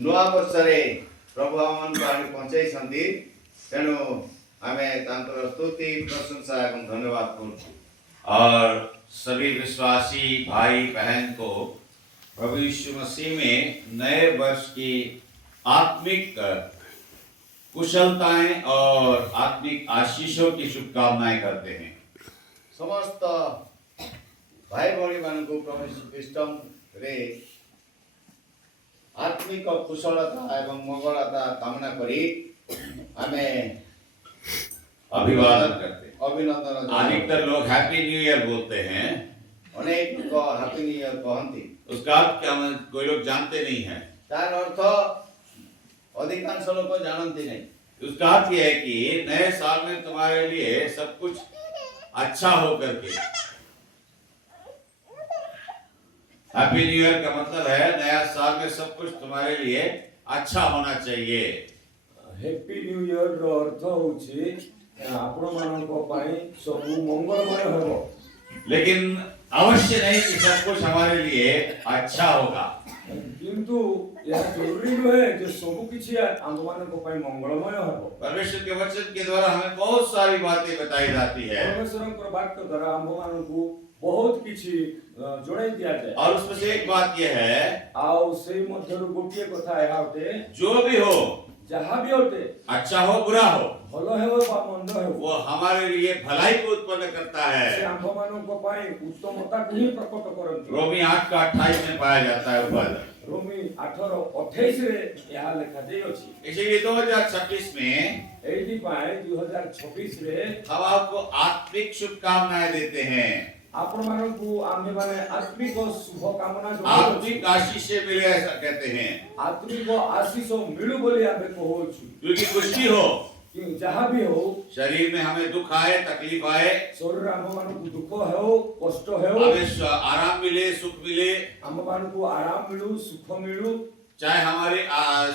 नुआ वर्षरे प्रभु आमन आगे पहुंचाई तेणु आमे तांकर स्तुति प्रशंसा एवं धन्यवाद करूँ। और सभी विश्वासी भाई बहन को प्रभु यीशु मसीह में नए वर्ष की आत्मिक कुशलताएं और आत्मिक आशीषों की शुभकामनाएं करते हैं। समस्त भाई भौणी मान को प्रभु यीशु ख्रीष्ट रे आत्मिक कुशलता एवं मंगलता कामना करी हमें अभिवादन करते हैं। अभिनंदन। अधिकतर लोग हैप्पी न्यू ईयर बोलते हैं, अनेक को हैप्पी न्यू ईयर कहती। उसका अर्थ क्या कोई लोग जानते नहीं है। तार अर्थ अधिकांश लोग जानते नहीं। उसका अर्थ यह है कि नए साल में तुम्हारे लिए सब कुछ अच्छा हो करके। हैप्पी न्यू ईयर का मतलब है नया साल में सब कुछ तुम्हारे लिए अच्छा होना चाहिए। हैप्पी न्यू ईयर रो अर्थ होची आपण मानको पाई सब मंगलमय हो, लेकिन अवश्य नहीं कि सब कुछ हमारे लिए अच्छा होगा। किंतु यह जरूरी है जो सब किछि आम मानको पाई मंगलमय हो। परमेश्वर के वचन के द्वारा हमें बहुत सारी बातें बताई जाती है। परमेश्वर को वाक्य द्वारा आम मानको बहुत किछि जोड़ाई दिया जाए। और उसमें से एक बात यह है, आउ सेई मध्यरु गोटिए कथा है होते जो भी हो, जहां भी होते, अच्छा हो बुरा हो, भलो है बा मंद है, वो हमारे लिए भलाई को उत्पन्न करता से है। आम मानको पाई उत्तमता को ही प्रकट करंती। रोमी 8 का 28 में पाया जाता है पद। रोमी 8:28 रे यह लिखा दे अछि। इसीलिए 2026 में एडी पाए 2026 रे हम आपको आत्मिक शुभकामनाएं देते हैं। आपण मानकु आम्हे माने आत्मिक शुभ कामना जो आत्मिक आशीष से मिले ऐसा कहते हैं। आत्मिक आशीष मिलु बोली आबे कहूछु। क्योंकि कुछ भी हो, कि जहां भी हो, शरीर में हमें दुख आए, तकलीफ आए, शरीर आम मानकु दुख हो, कष्ट हो, हमें आराम मिले, सुख मिले, आम मानकु आराम मिलु, सुख मिलु, चाहे हमारी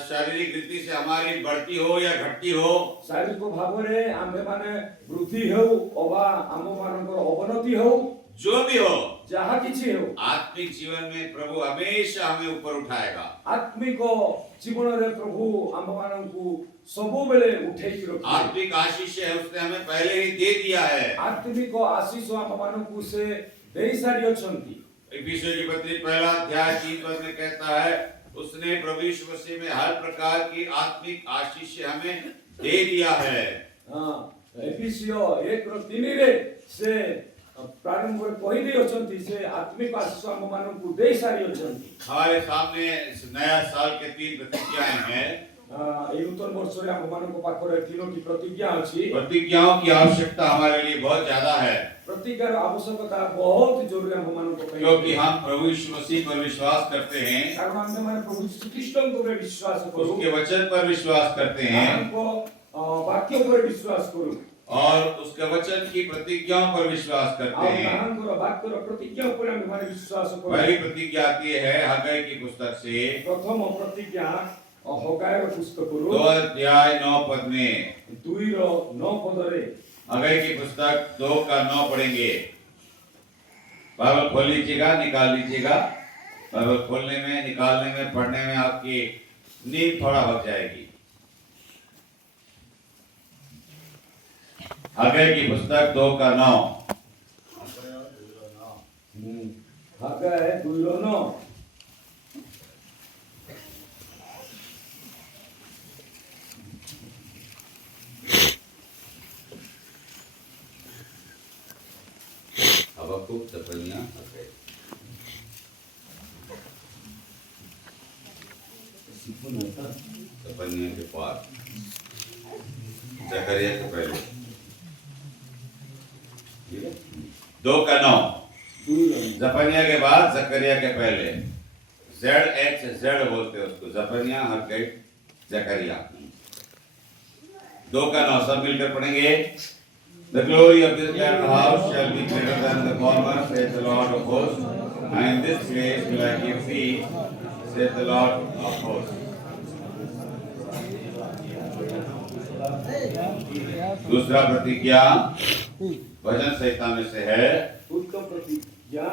शारीरिक रीति से हमारी बढ़ती हो या घटती हो, शारीरिक भाव रे आम्हे माने वृद्धि हो अबा आम मानकर अवनति हो, जो भी हो, जहां किछि हो, आत्मिक जीवन में प्रभु हमेशा हमें ऊपर उठाएगा। आत्मिक जीवन रे प्रभु आम मानकु सबु बेले उठेई रखि। आत्मिक आशीष है उसने हमें पहले ही दे दिया है। आत्मिक आशीष आम मानकु से देई सारी अछंती। इफिसियों की पत्री 1 अध्याय 3 पद में कहता है, उसने प्रभु यीशु मसीह में हर प्रकार की आत्मिक आशीष हमें दे दिया है। हां, एफिसियो 1:3 रे से प्रारंभ में कहि दे अछंती से आत्मिक आशीष आम मानकु देई सारी अछंती। हमारे सामने इस नया साल के 3 प्रतिज्ञाएं हैं। ए नूतन वर्ष रे आम मानकु पाखरे तीनोटी प्रतिज्ञा अछि। प्रतिज्ञाओं की आवश्यकता हमारे लिए बहुत ज्यादा है, प्रतिज्ञार आवश्यकता बहुत जरूरी आम मानकु पे, क्योंकि हम प्रभु यीशु मसीह पर विश्वास करते हैं, कारण हम माने प्रभु यीशु ख्रीष्ट को विश्वास करू, उसके वचन पर विश्वास करते हैं, हमको वाक्य पर विश्वास करू और उसके वचन की प्रतिज्ञाओं पर विश्वास करते हैं। हमको वाक्य और प्रतिज्ञा पर हम हमारे विश्वास करू। पहली प्रतिज्ञा आती है हग्गाई की पुस्तक से, प्रथम प्रतिज्ञा हग्गाई रो पुस्तक 2 अध्याय 9 पद में, 2:9 पद रे हग्गाई की पुस्तक 2 का 9 पढ़ेंगे। बाइबल खोल लीजिएगा, निकाल लीजिएगा। बाइबल खोलने में, निकालने में, पढ़ने में आपकी नींद थोड़ा हो जाएगी। हग्गाई की पुस्तक 2 का 9। हग्गाई 2:9 हबक्कुक, सफन्याह, हग्गाई। सफन्याह के पास, जकरिया के पहले। 2 का 9, जफन्याह के बाद जकरिया के पहले। ZHZ बोलते हैं उसको, जफन्याह, हग्गाई, जकरिया। 2 का 9 सब मिलकर पढ़ेंगे। The glory of this latter house shall be greater than the former, saith the Lord of hosts. And in this place will I give peace, saith the Lord of hosts. दूसरा प्रतिज्ञा भजन संहिता में से है। उत्तम प्रतिज्ञा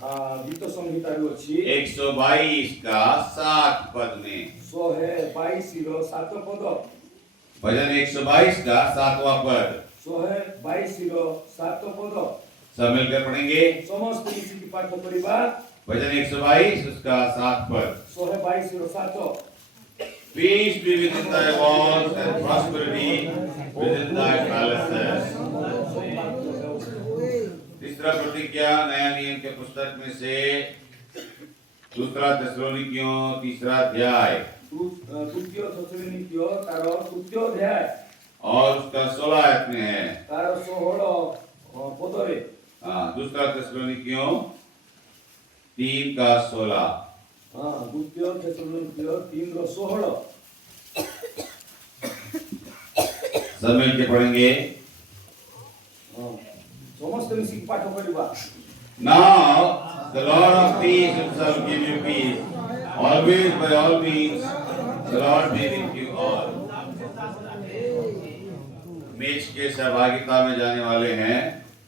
गीत संहिता अच्छी 122 का 7 पद में। 122 7 पद। भजन 122 का 7वां पद। 122 7 पद। सब मिलकर पढ़ेंगे। समस्त मिसिकी पाठ करिबा। भजन 122 उसका 7 पद। 122 7। Peace be within thy walls and prosperity within thy palaces. तीसरा प्रतिज्ञा नया नियम के पुस्तक में से दूसरा थिस्सलुनीकियों 3 अध्याय द्वितीय थिस्सलुनीकियों तार 3 अध्याय और उसका 16 आयत में है। तार 16 पदरे। दूसरा थिस्सलुनीकियों 3 का 16। द्वितीय थिस्सलुनीकियों 3 रो 16। सब मिलके पढ़ेंगे। समस्त मिसिकी पाठ करिबा। Now the Lord of peace himself give you peace. Always by all means the Lord be with you all. मेज के सहभागिता में जाने वाले हैं,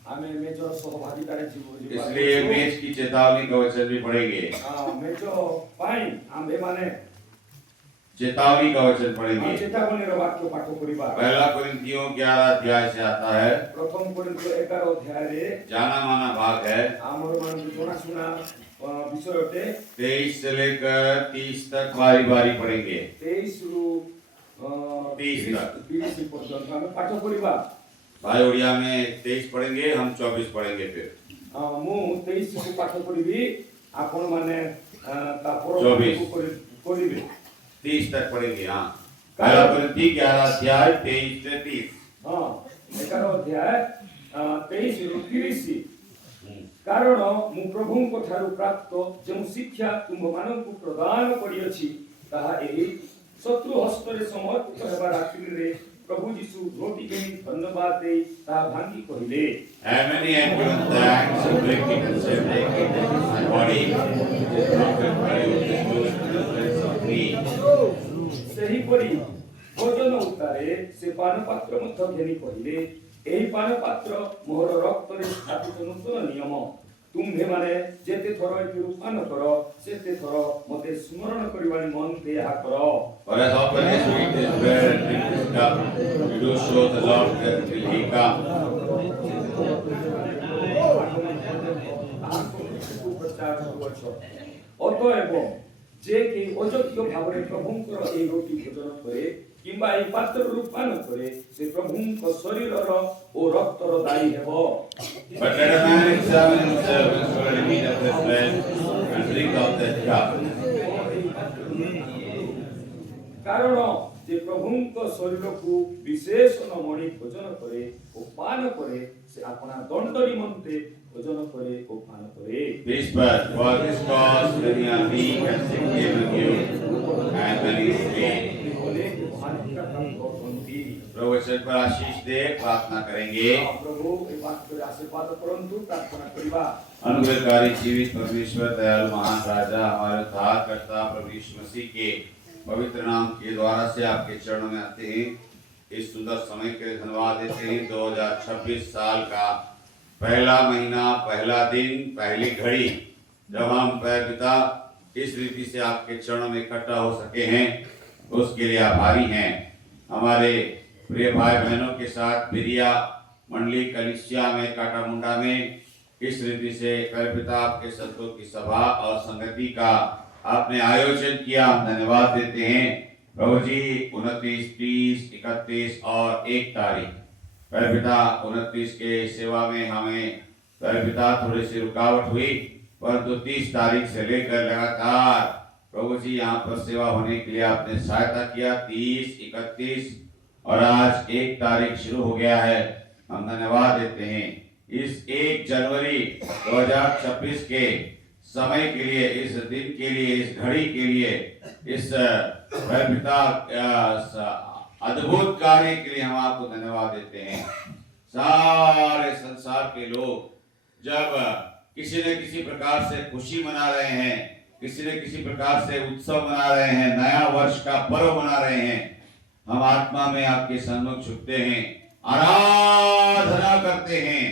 हमें मेजो सहभागिता जीव इसलिए मेज की चेतावनी का वचन भी पढ़ेंगे। मेजो पाइन आम्बे माने चेतावनी का वचन पढ़ेंगे। चेतावनी रो वाक्य पाठ करिबा। पहला कोरिन्थियों 11 अध्याय से आता है। प्रथम कोरिन्थियों 11 अध्याय रे जाना माना भाग है। आमर मान जोना सुना विषय होते 23 से लेकर 30 तक बारी-बारी पढ़ेंगे। 23 रु 30 तक 30 पर्यंत हमें पाठ करिबा। भाई उड़िया में 23 पढ़ेंगे, हम 24 पढ़ेंगे। फिर मु 23 को पाठ करिबी, आपण माने ता पर 24 करिबे 30 तक पढ़ेंगे। हाँ, पहला कोरिन्थी 11 अध्याय 23 से 30। 11 अध्याय 23 रु 30। कारण मु प्रभुଙ୍କ ଠାରୁ ପ୍ରାପ୍ତ ଯେଉଁ ଶିକ୍ଷା ତୁମମାନଙ୍କୁ ପ୍ରଦାନ କରିଅଛି ତାହା ଏହି ଶତ୍ରୁ ହସ୍ତରେ ସମର୍ପିତ ହେବା ରାତ୍ରିରେ ପ୍ରଭୁ ଯୀଶୁ ରୋଟି ଘେନି ଧନ୍ୟବାଦ ଦେଇ ତାହା ଭାଙ୍ଗି କହିଲେ, And many have given thanks and breaking and said, "Take it, this is my body, which is broken for you. This do in remembrance of me." ସେହିପରି ଭୋଜନ ଉତ୍ତାରେ ସେ ପାନ ପାତ୍ର ମଧ୍ୟ ଘେନି କହିଲେ, ଏହି ପାନ ପାତ୍ର ମୋର ରକ୍ତରେ ସ୍ଥାପିତ ନୂତନ ନିୟମ। ତୁମ୍ଭେମାନେ ଯେତେ ଥର ଏଥିରୁ ପାନ କର ସେତେ ଥର ମୋତେ ସ୍ମରଣ କରିବା ନିମନ୍ତେ ଏହା କର। For as often as you eat this bread and drink this cup, you do show the Lord's death till he come. ଅତଏବ ଯେ କେହି ଅଯୋଗ୍ୟ ଭାବରେ ପ୍ରଭୁଙ୍କର ଏହି ରୋଟି ଭୋଜନ କରେ କିମ୍ବା ଏହି ପାତ୍ରରୁ ପାନ କରେ ସେ ପ୍ରଭୁଙ୍କ ଶରୀରର ଓ ରକ୍ତର ଦାୟୀ ହେବ। But let a man examine himself and surely eat of this bread and drink of that cup. କାରଣ ଯେ ପ୍ରଭୁଙ୍କ ଶରୀରକୁ ବିଶେଷ ନମଣି ଭୋଜନ କରେ ଓ ପାନ କରେ ସେ ଆପଣା ଦଣ୍ଡ ନିମନ୍ତେ ଭୋଜନ କରେ ଓ ପାନ କରେ। This but for this cause many are weak and sick among you, and many sleep. प्रभु वचन पर आशीष दे, प्रार्थना करेंगे। प्रभु ए वाक्य रे आशीर्वाद परंतु प्रार्थना करिबा। अनुग्रहकारी जीवित परमेश्वर दयालु महान राजा हमारे उद्धारकर्ता प्रभु यीशु मसीह के पवित्र नाम के द्वारा से आपके चरणों में आते हैं। इस सुंदर समय के लिए धन्यवाद देते हैं। 2026 साल का पहला महीना, पहला दिन, पहली घड़ी जब हम पिता इस रीति से आपके चरणों में इकट्ठा हो सके हैं, उसके लिए आभारी हैं। हमारे प्रिय भाई बहनों के साथ बिरिया मंडली कलिसिया में काटामुंडा में इस रीति से पिता आपके संतों की सभा और संगति का आपने आयोजन किया, हम धन्यवाद देते हैं। प्रभु जी 29, 30, 31 और 1 तारीख पिता 29 के सेवा में हमें पिता थोड़ी सी रुकावट हुई, परंतु 30 तारीख से लेकर लगातार प्रभु जी यहाँ पर सेवा होने के लिए आपने सहायता किया। 30, 31 और आज 1 तारीख शुरू हो गया है, हम धन्यवाद देते हैं। इस 1 जनवरी 2026 के समय के लिए, इस दिन के लिए, इस घड़ी के लिए, इस पिता अद्भुत कार्य के लिए हम आपको धन्यवाद देते हैं। सारे संसार के लोग जब किसी न किसी प्रकार से खुशी मना रहे हैं, किसी न किसी प्रकार से उत्सव मना रहे हैं, नया वर्ष का पर्व मना रहे हैं, हम आत्मा में आपके सन्मुख झुकते हैं, आराधना करते हैं,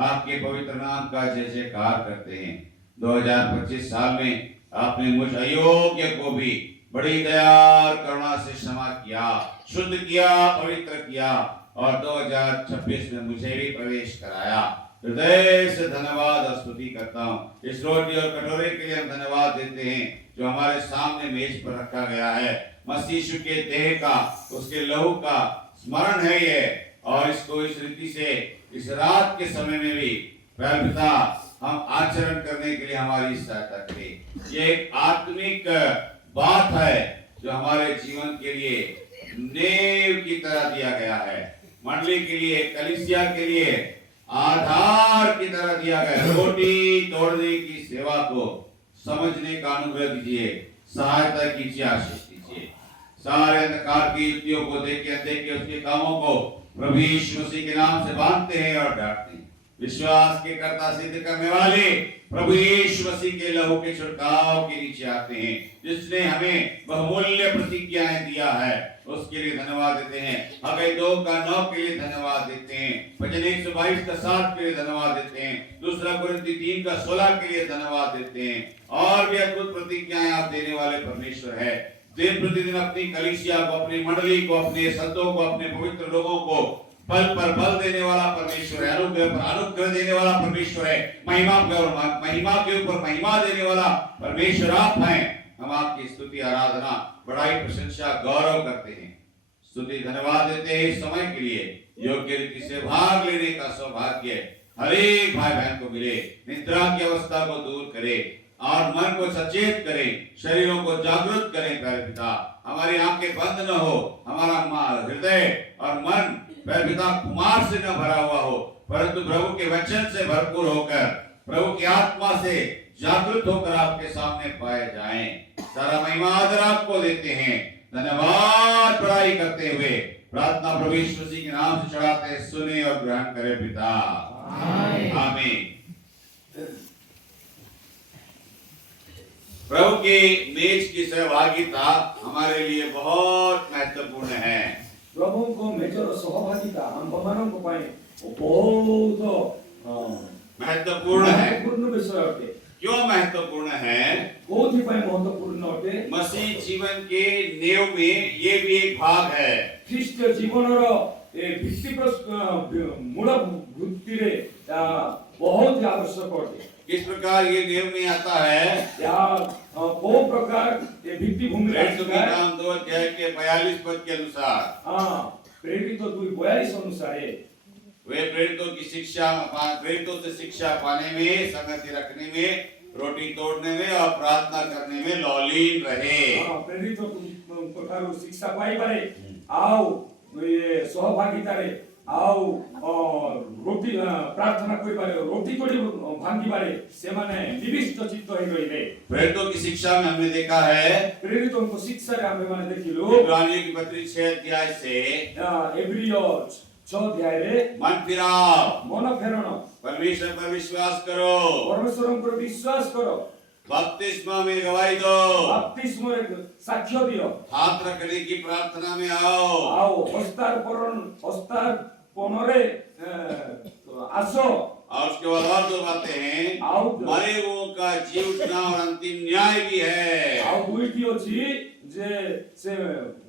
आपके पवित्र नाम का जय जयकार करते हैं। 2025 साल में आपने मुझ अयोग्य को भी बड़ी दया करुणा से क्षमा किया, शुद्ध किया, पवित्र किया और 2026 में मुझे भी प्रवेश कराया। हृदय से धन्यवाद और स्तुति करता हूँ। इस रोटी और कटोरे के लिए हम धन्यवाद देते हैं जो हमारे सामने मेज पर रखा गया है। मसीह यीशु के देह का, उसके लहू का स्मरण है ये, और इसको इस रीति से इस रात के समय में भी पिता हम आचरण करने के लिए हमारी सहायता करें। ये एक आत्मिक बात है जो हमारे जीवन के लिए नींव की तरह दिया गया है, मंडली के लिए, कलीसिया के लिए आधार की तरह दिया गया। रोटी तोड़ने की सेवा को समझने का अनुग्रह दीजिए, सहायता कीजिए, आशीष दीजिए। सारे अंधकार की युक्तियों को देखे अनदेखे उसके कामों को प्रभु यीशु मसीह के नाम से बांधते हैं और डांटते हैं। विश्वास के कर्ता सिद्ध करने वाले प्रभु यीशु मसीह के लहू के छिड़काव के नीचे आते हैं, जिसने हमें बहुमूल्य प्रतिज्ञाएं दिया है, उसके लिए धन्यवाद देते हैं। हगई 2:9 के लिए धन्यवाद देते हैं। वचन 122:7 के लिए धन्यवाद देते हैं। दूसरा कुरिन्थी 3:16 के लिए धन्यवाद देते हैं। और भी अद्भुत प्रतिज्ञाएं आप देने वाले परमेश्वर है। दिन प्रतिदिन अपनी कलीसिया को, अपनी मंडली को, अपने संतों को, अपने पवित्र लोगों को बल पर बल देने वाला परमेश्वर है, अनुग्रह पर अनुग्रह देने वाला परमेश्वर है, महिमा के ऊपर महिमा देने वाला परमेश्वर आप हैं। हम आपकी स्तुति, आराधना, बड़ाई, प्रशंसा, गौरव करते हैं, स्तुति धन्यवाद देते हैं। इस समय के लिए योग्य रीति से भाग लेने का सौभाग्य हर एक भाई बहन को मिले। निद्रा की अवस्था को दूर करे और मन को सचेत करें, शरीरों को जागृत करें। प्यारे पिता, हमारी आंखें बंद न हो, हमारा हृदय और मन प्यारे पिता खुमार से न भरा हुआ हो, परंतु प्रभु के वचन से भरपूर होकर, प्रभु की आत्मा से जागृत होकर आपके सामने पाए जाएं। सारा महिमा आदर आपको देते हैं। धन्यवाद बड़ाई करते हुए प्रार्थना प्रभु यीशु मसीह के नाम से चढ़ाते हैं। सुने और ग्रहण करें पिता, आमीन। प्रभु की मेज की सहभागिता हमारे लिए बहुत महत्वपूर्ण है। प्रभु को मेजर सहभागिता आम्भमानଙ୍କ ପାଇଁ बहुत महत्वपूर्ण है। महत्वपूर्ण विषय अटे। क्यों महत्वपूर्ण है? कोथिପାଇଁ महत्वपूर्ण अटे? मसीह जीवन के नींव में ये भी एक भाग है। ख्रीष्ट जीवनर ए भित्ति मूल वृत्ति रे बहुत ही आवश्यक अटे। किस प्रकार ये नींव में आता है? या को प्रकार ये भित्ति भूमि प्रेरितों के काम 2 अध्याय के 42 पद के अनुसार, प्रेरितों 2:42 अनुसार वे प्रेरितों से शिक्षा पाने में, संगति रखने में, रोटी तोड़ने में और प्रार्थना करने में लौलीन रहे। प्रेरितों को शिक्षा पाई पारे आओ ये सहभागिता रे आओ रोटी प्रार्थना कोई पारे, रोटी तोड़ी भांगी पारे से माने निविष्ट चित्त होई रहिले। प्रेरितों की शिक्षा में हमने देखा है, प्रेरितों को शिक्षा रे हमें माने देखिलो इब्रानियों की पत्री 6 अध्याय से एब्रियो 6 अध्याय रे मन फिराओ, मन फेरण, परमेश्वर पर विश्वास करो, परमेश्वर पर विश्वास करो, बपतिस्मा में गवाही दो, बपतिस्मा रे साक्ष्य दियो, हाथ रखने की प्रार्थना में आओ, हस्तार पनरे आसो। और उसके बाद और 2 बातें हैं, मरे हुओं का जी उठना और अंतिम न्याय भी है। आओ दुईटी अछि जे से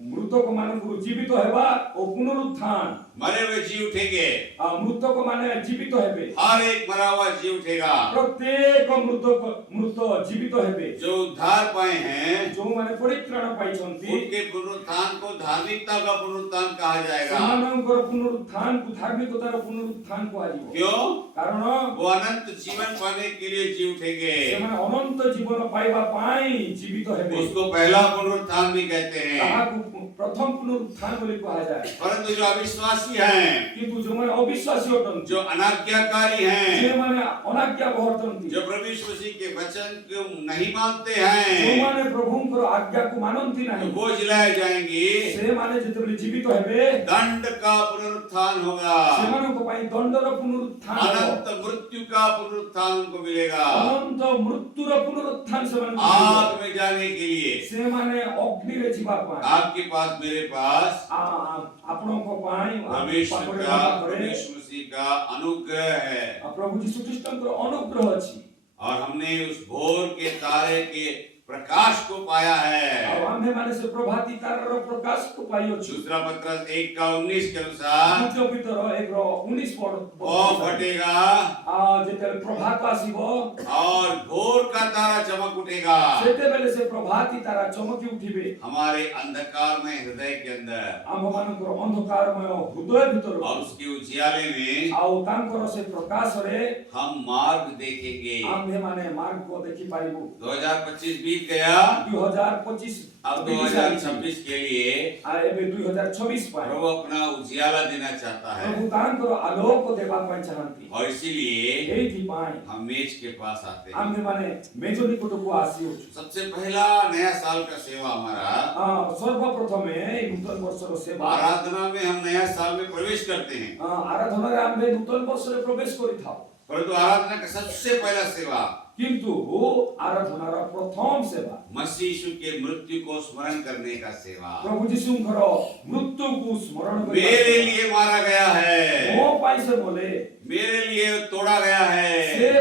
मृतक मानकु जीवित हेबा और पुनरुत्थान। मरे हुए जी उठेंगे, मृतक माने जीवित हेबे, हर एक मरा हुआ जी उठेगा। प्रत्येक मृत जीवित हेबे, जो उद्धार पाए हैं, जो माने परित्राण पाइछंती, उनके पुनरुत्थान को धार्मिकता का पुनरुत्थान कहा जाएगा। सेमानंकर पुनरुत्थान को धार्मिकतार पुनरुत्थान को आजिवो। क्यों? कारण वो अनंत जीवन पाने के लिए जी उठेंगे, सेमाने अनंत जीवन पाइबा पाई जीवित हेबे। उसको पहला पुनरुत्थान भी कहते हैं, ताहाकु प्रथम पुनरुत्थान बोली कहा जाए। परंतु जो अविश्वासी हैं, किंतु जो माने अविश्वासी होतन, जो अनाज्ञाकारी हैं, जे माने अनाज्ञा वर्तन, जो प्रभु यीशु मसीह के वचन को नहीं मानते हैं, जो माने प्रभुंकर आज्ञा को मानंती नहीं, वो जिलाए जाएंगे। से माने जेतबेले जीवित हेबे दंड का पुनरुत्थान होगा, सेमानको पई दंडर पुनरुत्थान, अनंत मृत्यु का पुनरुत्थान उनको मिलेगा, अनंत मृत्युर पुनरुत्थान सेमानको आग में जाने के लिए। से माने अग्नि रे जीवा पाए। आपके पास, मेरे पास आपनको पाई परमेश्वर का, परमेश्वर मसीह का अनुग्रह है। प्रभु यीशु ख्रीष्टଙ୍କର ଅନୁଗ୍ରହ ଅଛି। और हमने उस भोर के तारे के प्रकाश को पाया है। ଆଉ ଆମ୍ଭେମାନେ ସେ ପ୍ରଭାତୀ ତାରାର ପ୍ରକାଶକୁ ପାଇଅଛୁ। दूसरा पत्रस 1:19 के अनुसार ଦ୍ୱିତୀୟ ପିତର 1:19 ओ फटेगा ଯେତେବେଳେ ପ୍ରଭାତ ଆସିବ और भोर का तारा चमक उठेगा ସେତେବେଳେ ସେ ପ୍ରଭାତୀ ତାରା ଚମକି ଉଠିବେ हमारे अंधकार में हृदय के अंदर, ଆମ୍ଭମାନଙ୍କର ଅନ୍ଧକାରମୟ ହୃଦୟ ଭିତରୁ और उसके उजियाले में ଆଉ ତାଙ୍କର ସେ ପ୍ରକାଶରେ हम मार्ग देखेंगे। ଆମ୍ଭେମାନେ ମାର୍ଗ ଦେଖିପାରିବୁ। 2025 बीत गया, 2025 अब 2026 के लिए ଏବେ 2026 ପାଇଁ प्रभु अपना उजियाला देना चाहता है, ପ୍ରଭୁ ତାଙ୍କର ଆଲୋକ ଦେବା ପାଇଁ ଚାହାନ୍ତି। और इसीलिए ଏଇଥିପାଇଁ हम मेज के पास आते हैं। ଆମ୍ଭେମାନେ ମେଜ ନିକଟକୁ ଆସିଅଛୁ। सबसे पहला नया साल का सेवा हमारा ସର୍ବପ୍ରଥମେ ଏହି ନୂତନ ବର୍ଷର ସେବା आराधना में हम नया साल में प्रवेश करते हैं, ଆରାଧନାରେ ଆମ୍ଭେ ନୂତନ ବର୍ଷରେ ପ୍ରବେଶ କରିଥାଉ। परंतु आराधना का सबसे पहला सेवा କିନ୍ତୁ ଆରାଧନାର ପ୍ରଥମ ସେବା मसीह यीशु के मृत्यु को स्मरण करने का सेवा। ପ୍ରଭୁ ଯୀଶୁଙ୍କର ମୃତ୍ୟୁକୁ ସ୍ମରଣ मेरे କରିବା। लिए मारा गया है, ମୋ ପାଇଁ ସେ ମଲେ, मेरे लिए तोड़ा गया ସେ है,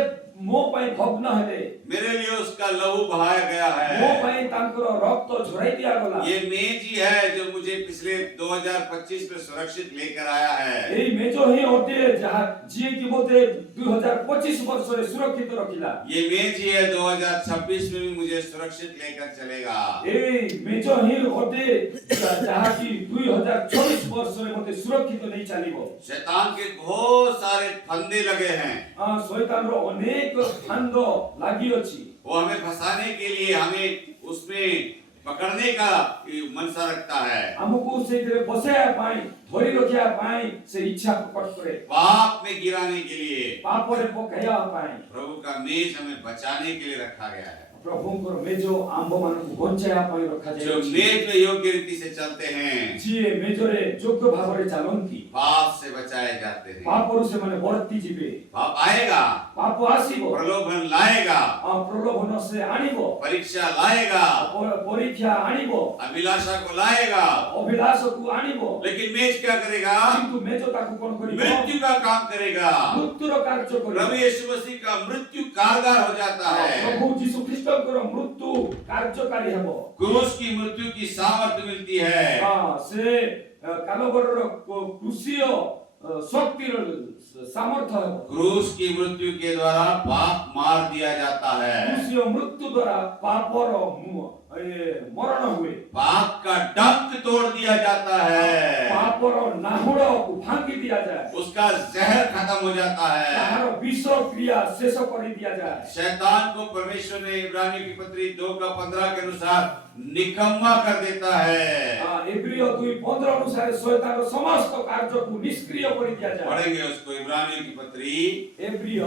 ମୋ ପାଇଁ ଭଗ୍ନ ହେଲେ, मेरे लिए उसका लहू बहाया गया ମୋ है। ପାଇଁ ତାଙ୍କର ରକ୍ତ ଝରାଇ ଦିଆଗଲା। ये मेज ही है जो मुझे पिछले 2025 में सुरक्षित लेकर आया है। ଏଇ ମେଜ ହିଁ ଅଟେ ଯାହା ଯିଏକି ମୋତେ 2025 ବର୍ଷରେ ସୁରକ୍ଷିତ ରଖିଲା। ये मेज ही है 2026 में भी मुझे सुरक्षित लेकर चलेगा। ଏଇ ମେଜ ହିଁ ଅଟେ ଯାହାକି 2026 ବର୍ଷରେ ମୋତେ ସୁରକ୍ଷିତ ନେଇ ଚାଲିବ। शैतान के बहुत सारे फंदे लगे हैं, ଶୈତାନର ଅନେକ ଫାନ୍ଦ ଲାଗିଅଛି। वो हमें फंसाने के लिए, हमें उसमें पकड़ने का मनसा रखता है, ଆମକୁ ସେଇଥିରେ ବସାଇବା ପାଇଁ, ଧରି ରଖିବା ପାଇଁ ସେ ଇଚ୍ଛା ପ୍ରକଟ କରେ। पाप में गिराने के लिए। ପାପରେ ପକାଇବା ପାଇଁ प्रभु का मेज हमें बचाने के लिए रखा गया है। ପ୍ରଭୁଙ୍କର ମେଜ ଆମ୍ଭମାନଙ୍କୁ ବଞ୍ଚାଇବା ପାଇଁ जो ରଖାଯାଇଛି। मेज में योग्य रीति से चलते हैं, ଯିଏ ମେଜରେ ଯୋଗ୍ୟ ଭାବରେ ଚାଲନ୍ତି पाप से बचाए जाते हैं। ପାପରୁ ସେମାନେ ବର୍ତ୍ତି ଯିବେ। पाप आएगा, ପାପ ଆସିବ, प्रलोभन लाएगा, ପ୍ରଲୋଭନ ସେ ଆଣିବ, परीक्षा लाएगा, ପରୀକ୍ଷା ଆଣିବ, अभिलाषा को लाएगा, ଅଭିଳାଷକୁ ଆଣିବ। लेकिन मेज क्या करेगा? କିନ୍ତୁ ମେଜ ତାକୁ କଣ କରିବ? मृत्यु का काम करेगा। ମୃତ୍ୟୁର କାର୍ଯ୍ୟ କରିବ। प्रभु यीशु मसीह का मृत्यु कारगर हो जाता है। ପ୍ରଭୁ ଯୀଶୁ ଖ୍ରୀଷ୍ଟଙ୍କର ମୃତ୍ୟୁ କାର୍ଯ୍ୟକାରୀ ହେବ। क्रूस की मृत्यु की सामर्थ्य मिलती है। ସେ କାଲବରର କୃଷିୟ ଶକ୍ତିର ସାମର୍ଥ୍ୟ ହେବ। क्रूस की मृत्यु के द्वारा पाप मार दिया जाता है। କୃଷିୟ ମୃତ୍ୟୁ ଦ୍ୱାରା ପାପର ମରଣ ହୁଏ। पाप का डंक तोड़ दिया जाता है, ପାପର ନାହୁଡ଼କୁ ଭାଙ୍ଗି ଦିଆଯାଏ। उसका जहर खत्म हो जाता है। ତାହାର ବିଷ କ୍ରିୟା ଶେଷ କରି ଦିଆଯାଏ। शैतान को परमेश्वर ने इब्रानियों की पत्री 2:15 के अनुसार निकम्मा कर देता है। ଏବ୍ରିୟ 2:15 ଅନୁସାରେ ଶୈତାନର ସମସ୍ତ କାର୍ଯ୍ୟକୁ ନିଷ୍କ୍ରିୟ କରି ଦିଆଯାଏ। पढ़ेंगे उसको, इब्रानियों की पत्री ଏବ୍ରିୟ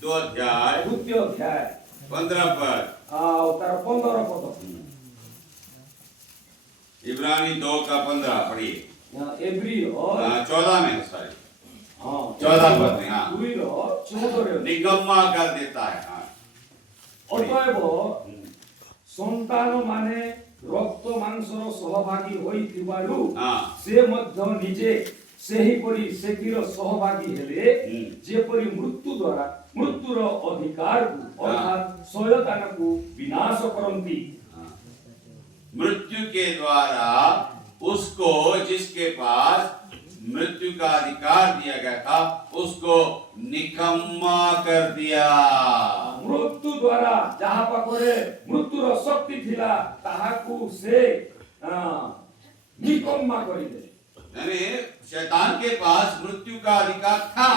2 अध्याय 2 ଅଧ୍ୟାୟ 15 पद। ଆଉ ତାର 15 ପଦ। इब्रानी 2:15 पढ़िए। ଏବ୍ରିୟ 14 में, सॉरी 14 पद में, हाँ। 2:14 निकम्मा कर देता है। हाँ, ଅତଏବ ସନ୍ତାନ ମାନେ ରକ୍ତ ମାଂସର ସହଭାଗୀ ହୋଇଥିବାରୁ हाँ, ସେ ମଧ୍ୟ ନିଜେ ସେହିପରି ସେଥିର ସହଭାଗୀ ହେଲେ, ଯେପରି ମୃତ୍ୟୁ ଦ୍ୱାରା ମୃତ୍ୟୁର ଅଧିକାରକୁ ଅର୍ଥାତ୍ ଶୟତାନକୁ ବିନାଶ କରନ୍ତି। मृत्यु के द्वारा उसको, जिसके पास मृत्यु का अधिकार दिया गया था, उसको निकम्मा कर दिया। ମୃତ୍ୟୁ ଦ୍ୱାରା ଯାହା ପାଖରେ ମୃତ୍ୟୁର ଶକ୍ତି ଥିଲା ତାହାକୁ ସେ ନିକମ୍ମା କରିଦେଲେ। यानी शैतान के पास मृत्यु का अधिकार था,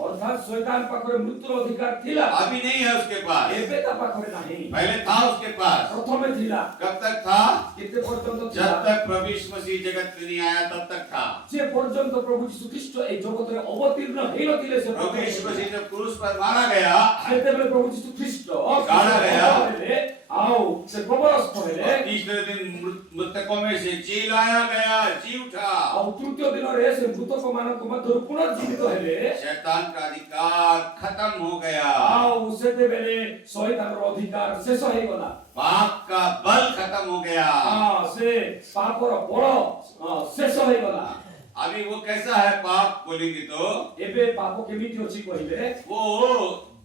ଅର୍ଥାତ୍ ଶୈତାନ ପାଖରେ ମୃତ୍ୟୁର ଅଧିକାର ଥିଲା। अभी नहीं है उसके पास। ଏବେ ତା ପାଖରେ ନାହିଁ। पहले था उसके पास। ପ୍ରଥମେ ଥିଲା। कब तक था? କେତେ ପର୍ଯ୍ୟନ୍ତ ଥିଲା? जब तक प्रभु यीशु मसीह जगत में नहीं आया तब तक था। যে পর্যন্ত প্রভু যীশু খ্রিস্ট এই জগতের অবতীর্ণ হইনଥିଲେ সে प्रभु यीशु मसीह जब क्रूस पर मारा गया, সেତେବେଳେ প্রভু যীশু খ্রিস্ট गाड़ा गया। ଆଉ ସେ କବରସ୍ଥ ହେଲେ। और तीसरे दिन मृतकों में से जी लाया गया, जी उठा। ଆଉ ତୃତୀୟ ଦିନରେ ସେ ମୃତକ ମାନଙ୍କ ମଧ୍ୟରୁ ପୁନର୍ଜୀବିତ ହେଲେ। शैतान का अधिकार खत्म हो गया, ଆଉ ସେତେବେଳେ ଶୈତାନର ଅଧିକାର ଶେଷ ହେଇଗଲା। पाप का बल खत्म हो गया। ସେ ପାପର ବଳ ଶେଷ ହେଇଗଲା। अभी वो कैसा है पाप बोलेंगे तो? ଏବେ ପାପ କେମିତି ଅଛି କହିଲେ? वो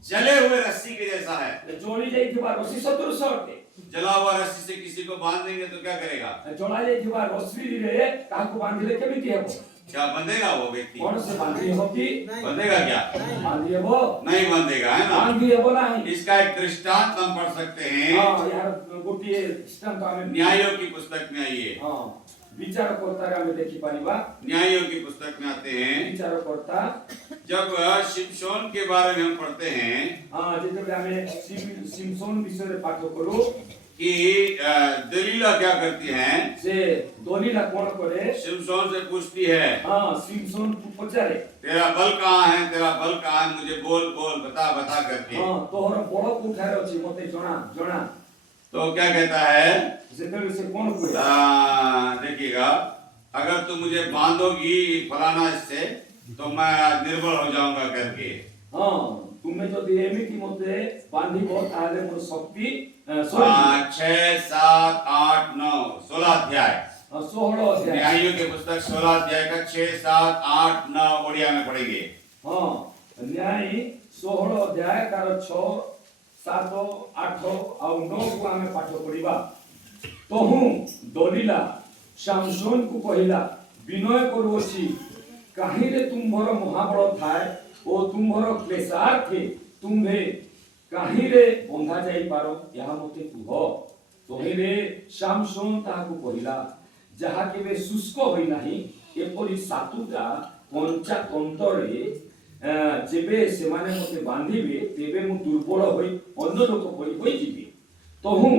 जले हुए रस्सी के जैसा है। जोड़ी जाइथिबा रस्सी सदृश अटे। जला हुआ रस्सी से किसी को बांध देंगे तो क्या करेगा? जोड़ा जाइथिबा रस्सी रे काहको बांधिले केमिति हेबो? क्या बंधेगा वो व्यक्ति? कौन से बांधी हेबो कि? बंधेगा क्या? बांधी हेबो? नहीं बंधेगा, है ना? बांधी हेबो नहीं। इसका एक दृष्टांत हम पढ़ सकते हैं। हां यार गोटिए दृष्टांत हमें न्यायों की पुस्तक में आइए। हां विचारकर्ता में देखि पारिबा। न्यायों की पुस्तक में आते हैं। विचारकर्ता जब शिमशोन के बारे में हम पढ़ते हैं, हां जेते हमें सिमसोन विषय रे पाठ करू कि दलीला क्या करती हैं? से दलीला कौन करे? शिमशोन से पूछती है, हां सिमसोन पचारे तेरा बल कहाँ है? तेरा बल कहाँ है? मुझे बोल बोल बता बता करके। हां तोहर बड़ कोठार अछि मते जणा जणा। तो क्या कहता है? जेते से कौन कोई देखिएगा, अगर तुम मुझे बांधोगी फलाना इससे तो मैं निर्बल हो जाऊंगा करके। हां तुम्हें जदि एमिति मते बांधिबो ताले मोर शक्ति 6, 7, 8, 9 16 अध्याय 16 अध्याय न्यायों के पुस्तक 16 अध्याय का 6, 7, 8, 9 ओडिया में पढ़ेंगे। हां न्याय 16 अध्याय तार 6, 7, 8 और 9 को हमें पाठ पढ़िबा। तो हूँ दलीला शामसोन को कहिला विनय करूछि काहे रे तुम्हर महाबल थाए ओ तुम्हर क्लेशार्थे तुम्हे काहे रे बंधा जाई पारो यहा मते कुह। तोहे रे शामसोन ताहाको कहिला जहा केबे शुष्क होई नाही एपरि सातुटा कंचा तंतरे जेबे सेमाने मते बांधिबे तेबे मु दुर्बल होई अन्य लोक होई जिबे। तहु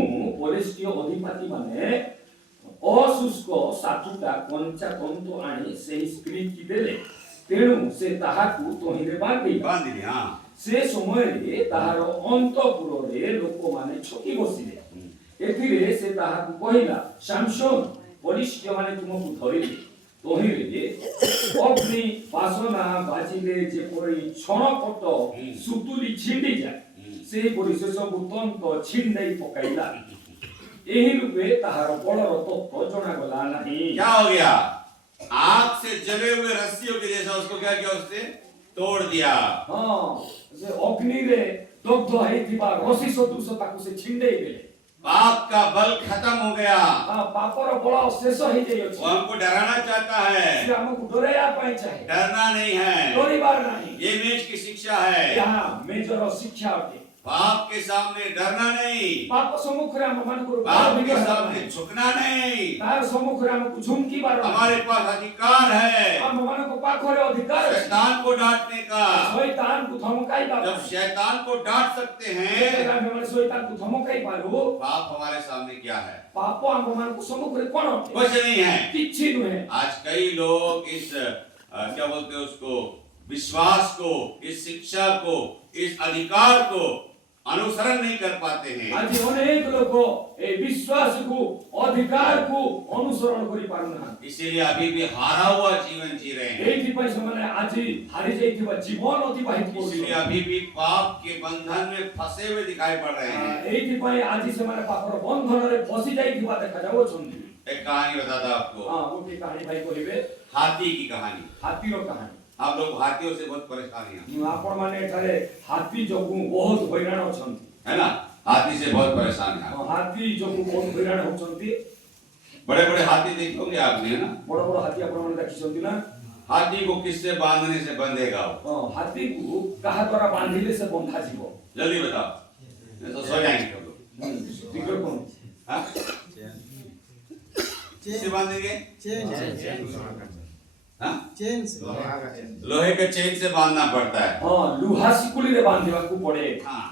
परेस्टीय अधिपति माने अशुष्क सातुटा कंचा तंतु आनी सेही स्त्री की देले तेणु से ताहाकु तोहिरे बांधिले। हां से समय रे ताहार अंतपुर रे लोक माने छकी बसिले। एथिरे से ताहाकु कहिला शामसोन परेस्टीय माने तुमकु धरिले तोहिरे अग्नि पासना बाजिले जेपरि छणपट सुतुली छिंडी जाय से परिशेष बुतंत छिंडई पकाइला। एही रूपे ताहार बड़र तत्व जना गला नहीं। क्या हो गया? आग से जले हुए रस्सियों के जैसा उसको क्या किया? उसने तोड़ दिया। हां से अग्नि रे दग्ध हेतिबा रसी सदृश ताकु से छिंडई देले। पाप का बल खत्म हो गया। हां पापर बल शेष हो जाय अछि। वो हमको डराना चाहता है। से हमको डराया पाए चाहे डरना नहीं है, डरिबार नहीं। ये मेज की शिक्षा है। यहां मेजर शिक्षा अटे। पाप के सामने डरना नहीं, पाप सम्मुख रे हम मन को पाप के सामने झुकना नहीं। तार सम्मुख रे हमको झुमकी बार हमारे पास अधिकार है हम मन को पाखरे अधिकार अछि। शैतान को डांटने का। शैतान को धमकाई बार जब शैतान को डांट सकते हैं, हम शैतान को धमकाई पारो। पाप हमारे सामने क्या है? पाप हम मन को सम्मुख रे कोन अटे? कुछ नहीं है। किछि नुहे। आज कई लोग इस क्या बोलते हैं उसको, विश्वास को, इस शिक्षा को, इस अधिकार को अनुसरण नहीं कर पाते हैं। आज अनेक लोग ए विश्वास को अधिकार को अनुसरण करि पारुना। इसीलिए अभी भी हारा हुआ जीवन जी रहे हैं। एथि पय समाने आज हारि जाइथिबा जीवन अतिबाहित करू। इसलिए अभी भी पाप के बंधन में फंसे हुए दिखाई पड़ रहे हैं। एथि पय आज समाने पापर बंधन रे फसी जाइथिबा देखा जाओ छन्दी। एक कहानी बताता आपको। हां गोटे कहानी भाई कहिबे। हाथी की कहानी। हाथी रो कहानी। आप लोग हाथियों से बहुत परेशान हैं, आपण माने एठारे हाथी जोगु बहुत हैरान अछंती, है ना? हाथी से बहुत परेशान हैं। हाथी जोगु बहुत हैरान होचंती। बड़े बड़े हाथी देखे होंगे आपने, है ना? बड़ बड़ हाथी आपण माने देखिसंती ना। हाथी को किससे बांधने से बंधेगा वो? हाथी को कहा द्वारा बांधिले से बंधा जीवो? जल्दी बताओ, नहीं तो सो जाएंगे सब लोग। फिकर कोन? हाँ? किससे बांधेंगे? हाँ? लोहे के चेन से बांधना पड़ता है। हां लोहा सिकुली रे बांधिबा को पड़े। हाँ।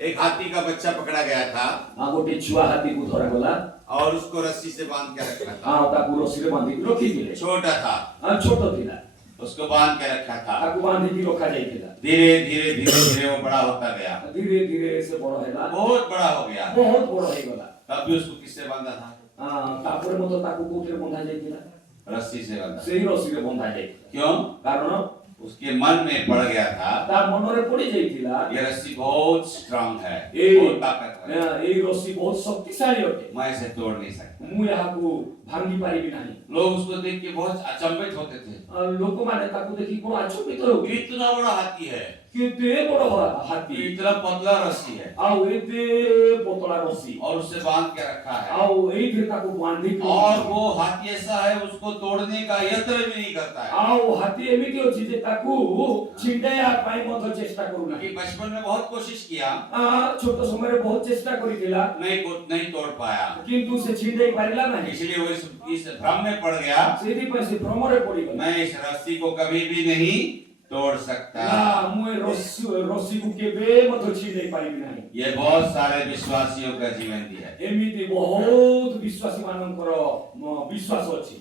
एक हाथी का बच्चा पकड़ा गया था। हां गोटे छुआ हाथी को धरा गला और उसको रस्सी से बांध के रखा था। हां ताकू रस्सी रे बांधि रखी दिले। छोटा था। हां छोटो थिला। उसको बांध के रखा था। ताकू बांधि की रखा जाइथिला। धीरे धीरे धीरे धीरे वो बड़ा होता गया। धीरे धीरे से बड़ हैला। बहुत बड़ा हो गया। बहुत बड़ हो गला। तब भी उसको किससे बांधा था? हां तापर मतो ताकू कोठे बंधा जाइथिला। रस्सी से बांधा। सेही रस्सी रे बंधा जाइथिला। क्यों? कारण उसके मन में पड़ गया था, ता मनरे पड़ी जाइथिला ये रस्सी बहुत स्ट्रांग है, ए बहुत ताकतवर है, ए रस्सी बहुत शक्तिशाली अटे। मैं इसे तोड़ नहीं सकता। मु याको भांगी पारिबि नाही। लोग उसको देख के बहुत अचंभित होते थे। लोक माने ताकू देखि को अचंभित हो। इतना बड़ा हाथी है, କେତେ ବଡ଼ ହାତୀ इतना पतला रस्सी है ଆଉ ଏତେ ପତଳା ରସି और उससे बांध के रखा है। ଆଉ ଏଇଥିରେ ତାକୁ ବାନ୍ଧିକି और वो हाथी ऐसा है उसको तोड़ने का यत्न भी नहीं करता है। ଆଉ ହାତୀ ଏମିତି ଅଛି ଯେ ତାକୁ ଛିଣ୍ଡେଇବା ପାଇଁ ମଧ୍ୟ ଚେଷ୍ଟା କରୁନାହିଁ। कि बचपन में बहुत कोशिश किया, ଛୋଟ ସମୟରେ ବହୁତ ଚେଷ୍ଟା କରିଥିଲା नहीं तोड़ पाया, କିନ୍ତୁ ସେ ଛିଣ୍ଡେଇ ପାରିଲା ନାହିଁ। इसलिए वो इस भ्रम में पड़ गया, ସେଇଥିପାଇଁ ସେ ଭ୍ରମରେ ପଡ଼ିଗଲା। मैं इस रस्सी को कभी भी नहीं तोड़ सकता। ମୁଁ ଏ ରସିକୁ କେବେ ମଧ୍ୟ ଛିଣ୍ଡେଇ ପାରିବି ନାହିଁ। ये बहुत सारे विश्वासियों का जीवन भी है। ଏମିତି ବହୁତ ବିଶ୍ୱାସୀ ମାନଙ୍କର ବିଶ୍ୱାସ ଅଛି।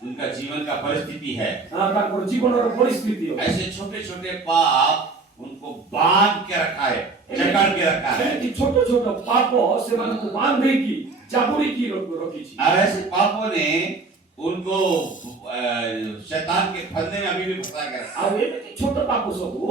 उनका जीवन का परिस्थिति है, ତାଙ୍କର ଜୀବନର ପରିସ୍ଥିତି ଅଛି। ऐसे छोटे छोटे पाप उनको बांध के रखा है, जकड़ के रखा है। ଏମିତି ଛୋଟ ଛୋଟ ପାପ ସେମାନଙ୍କୁ ବାନ୍ଧିକି ଜାବୁଡ଼ିକି ରଖିଛି। और ऐसे पापों ने उनको शैतान के फंदे में अभी भी फंसा के रखा है। ଆଉ ଏମିତି ଛୋଟ ପାପ ସବୁ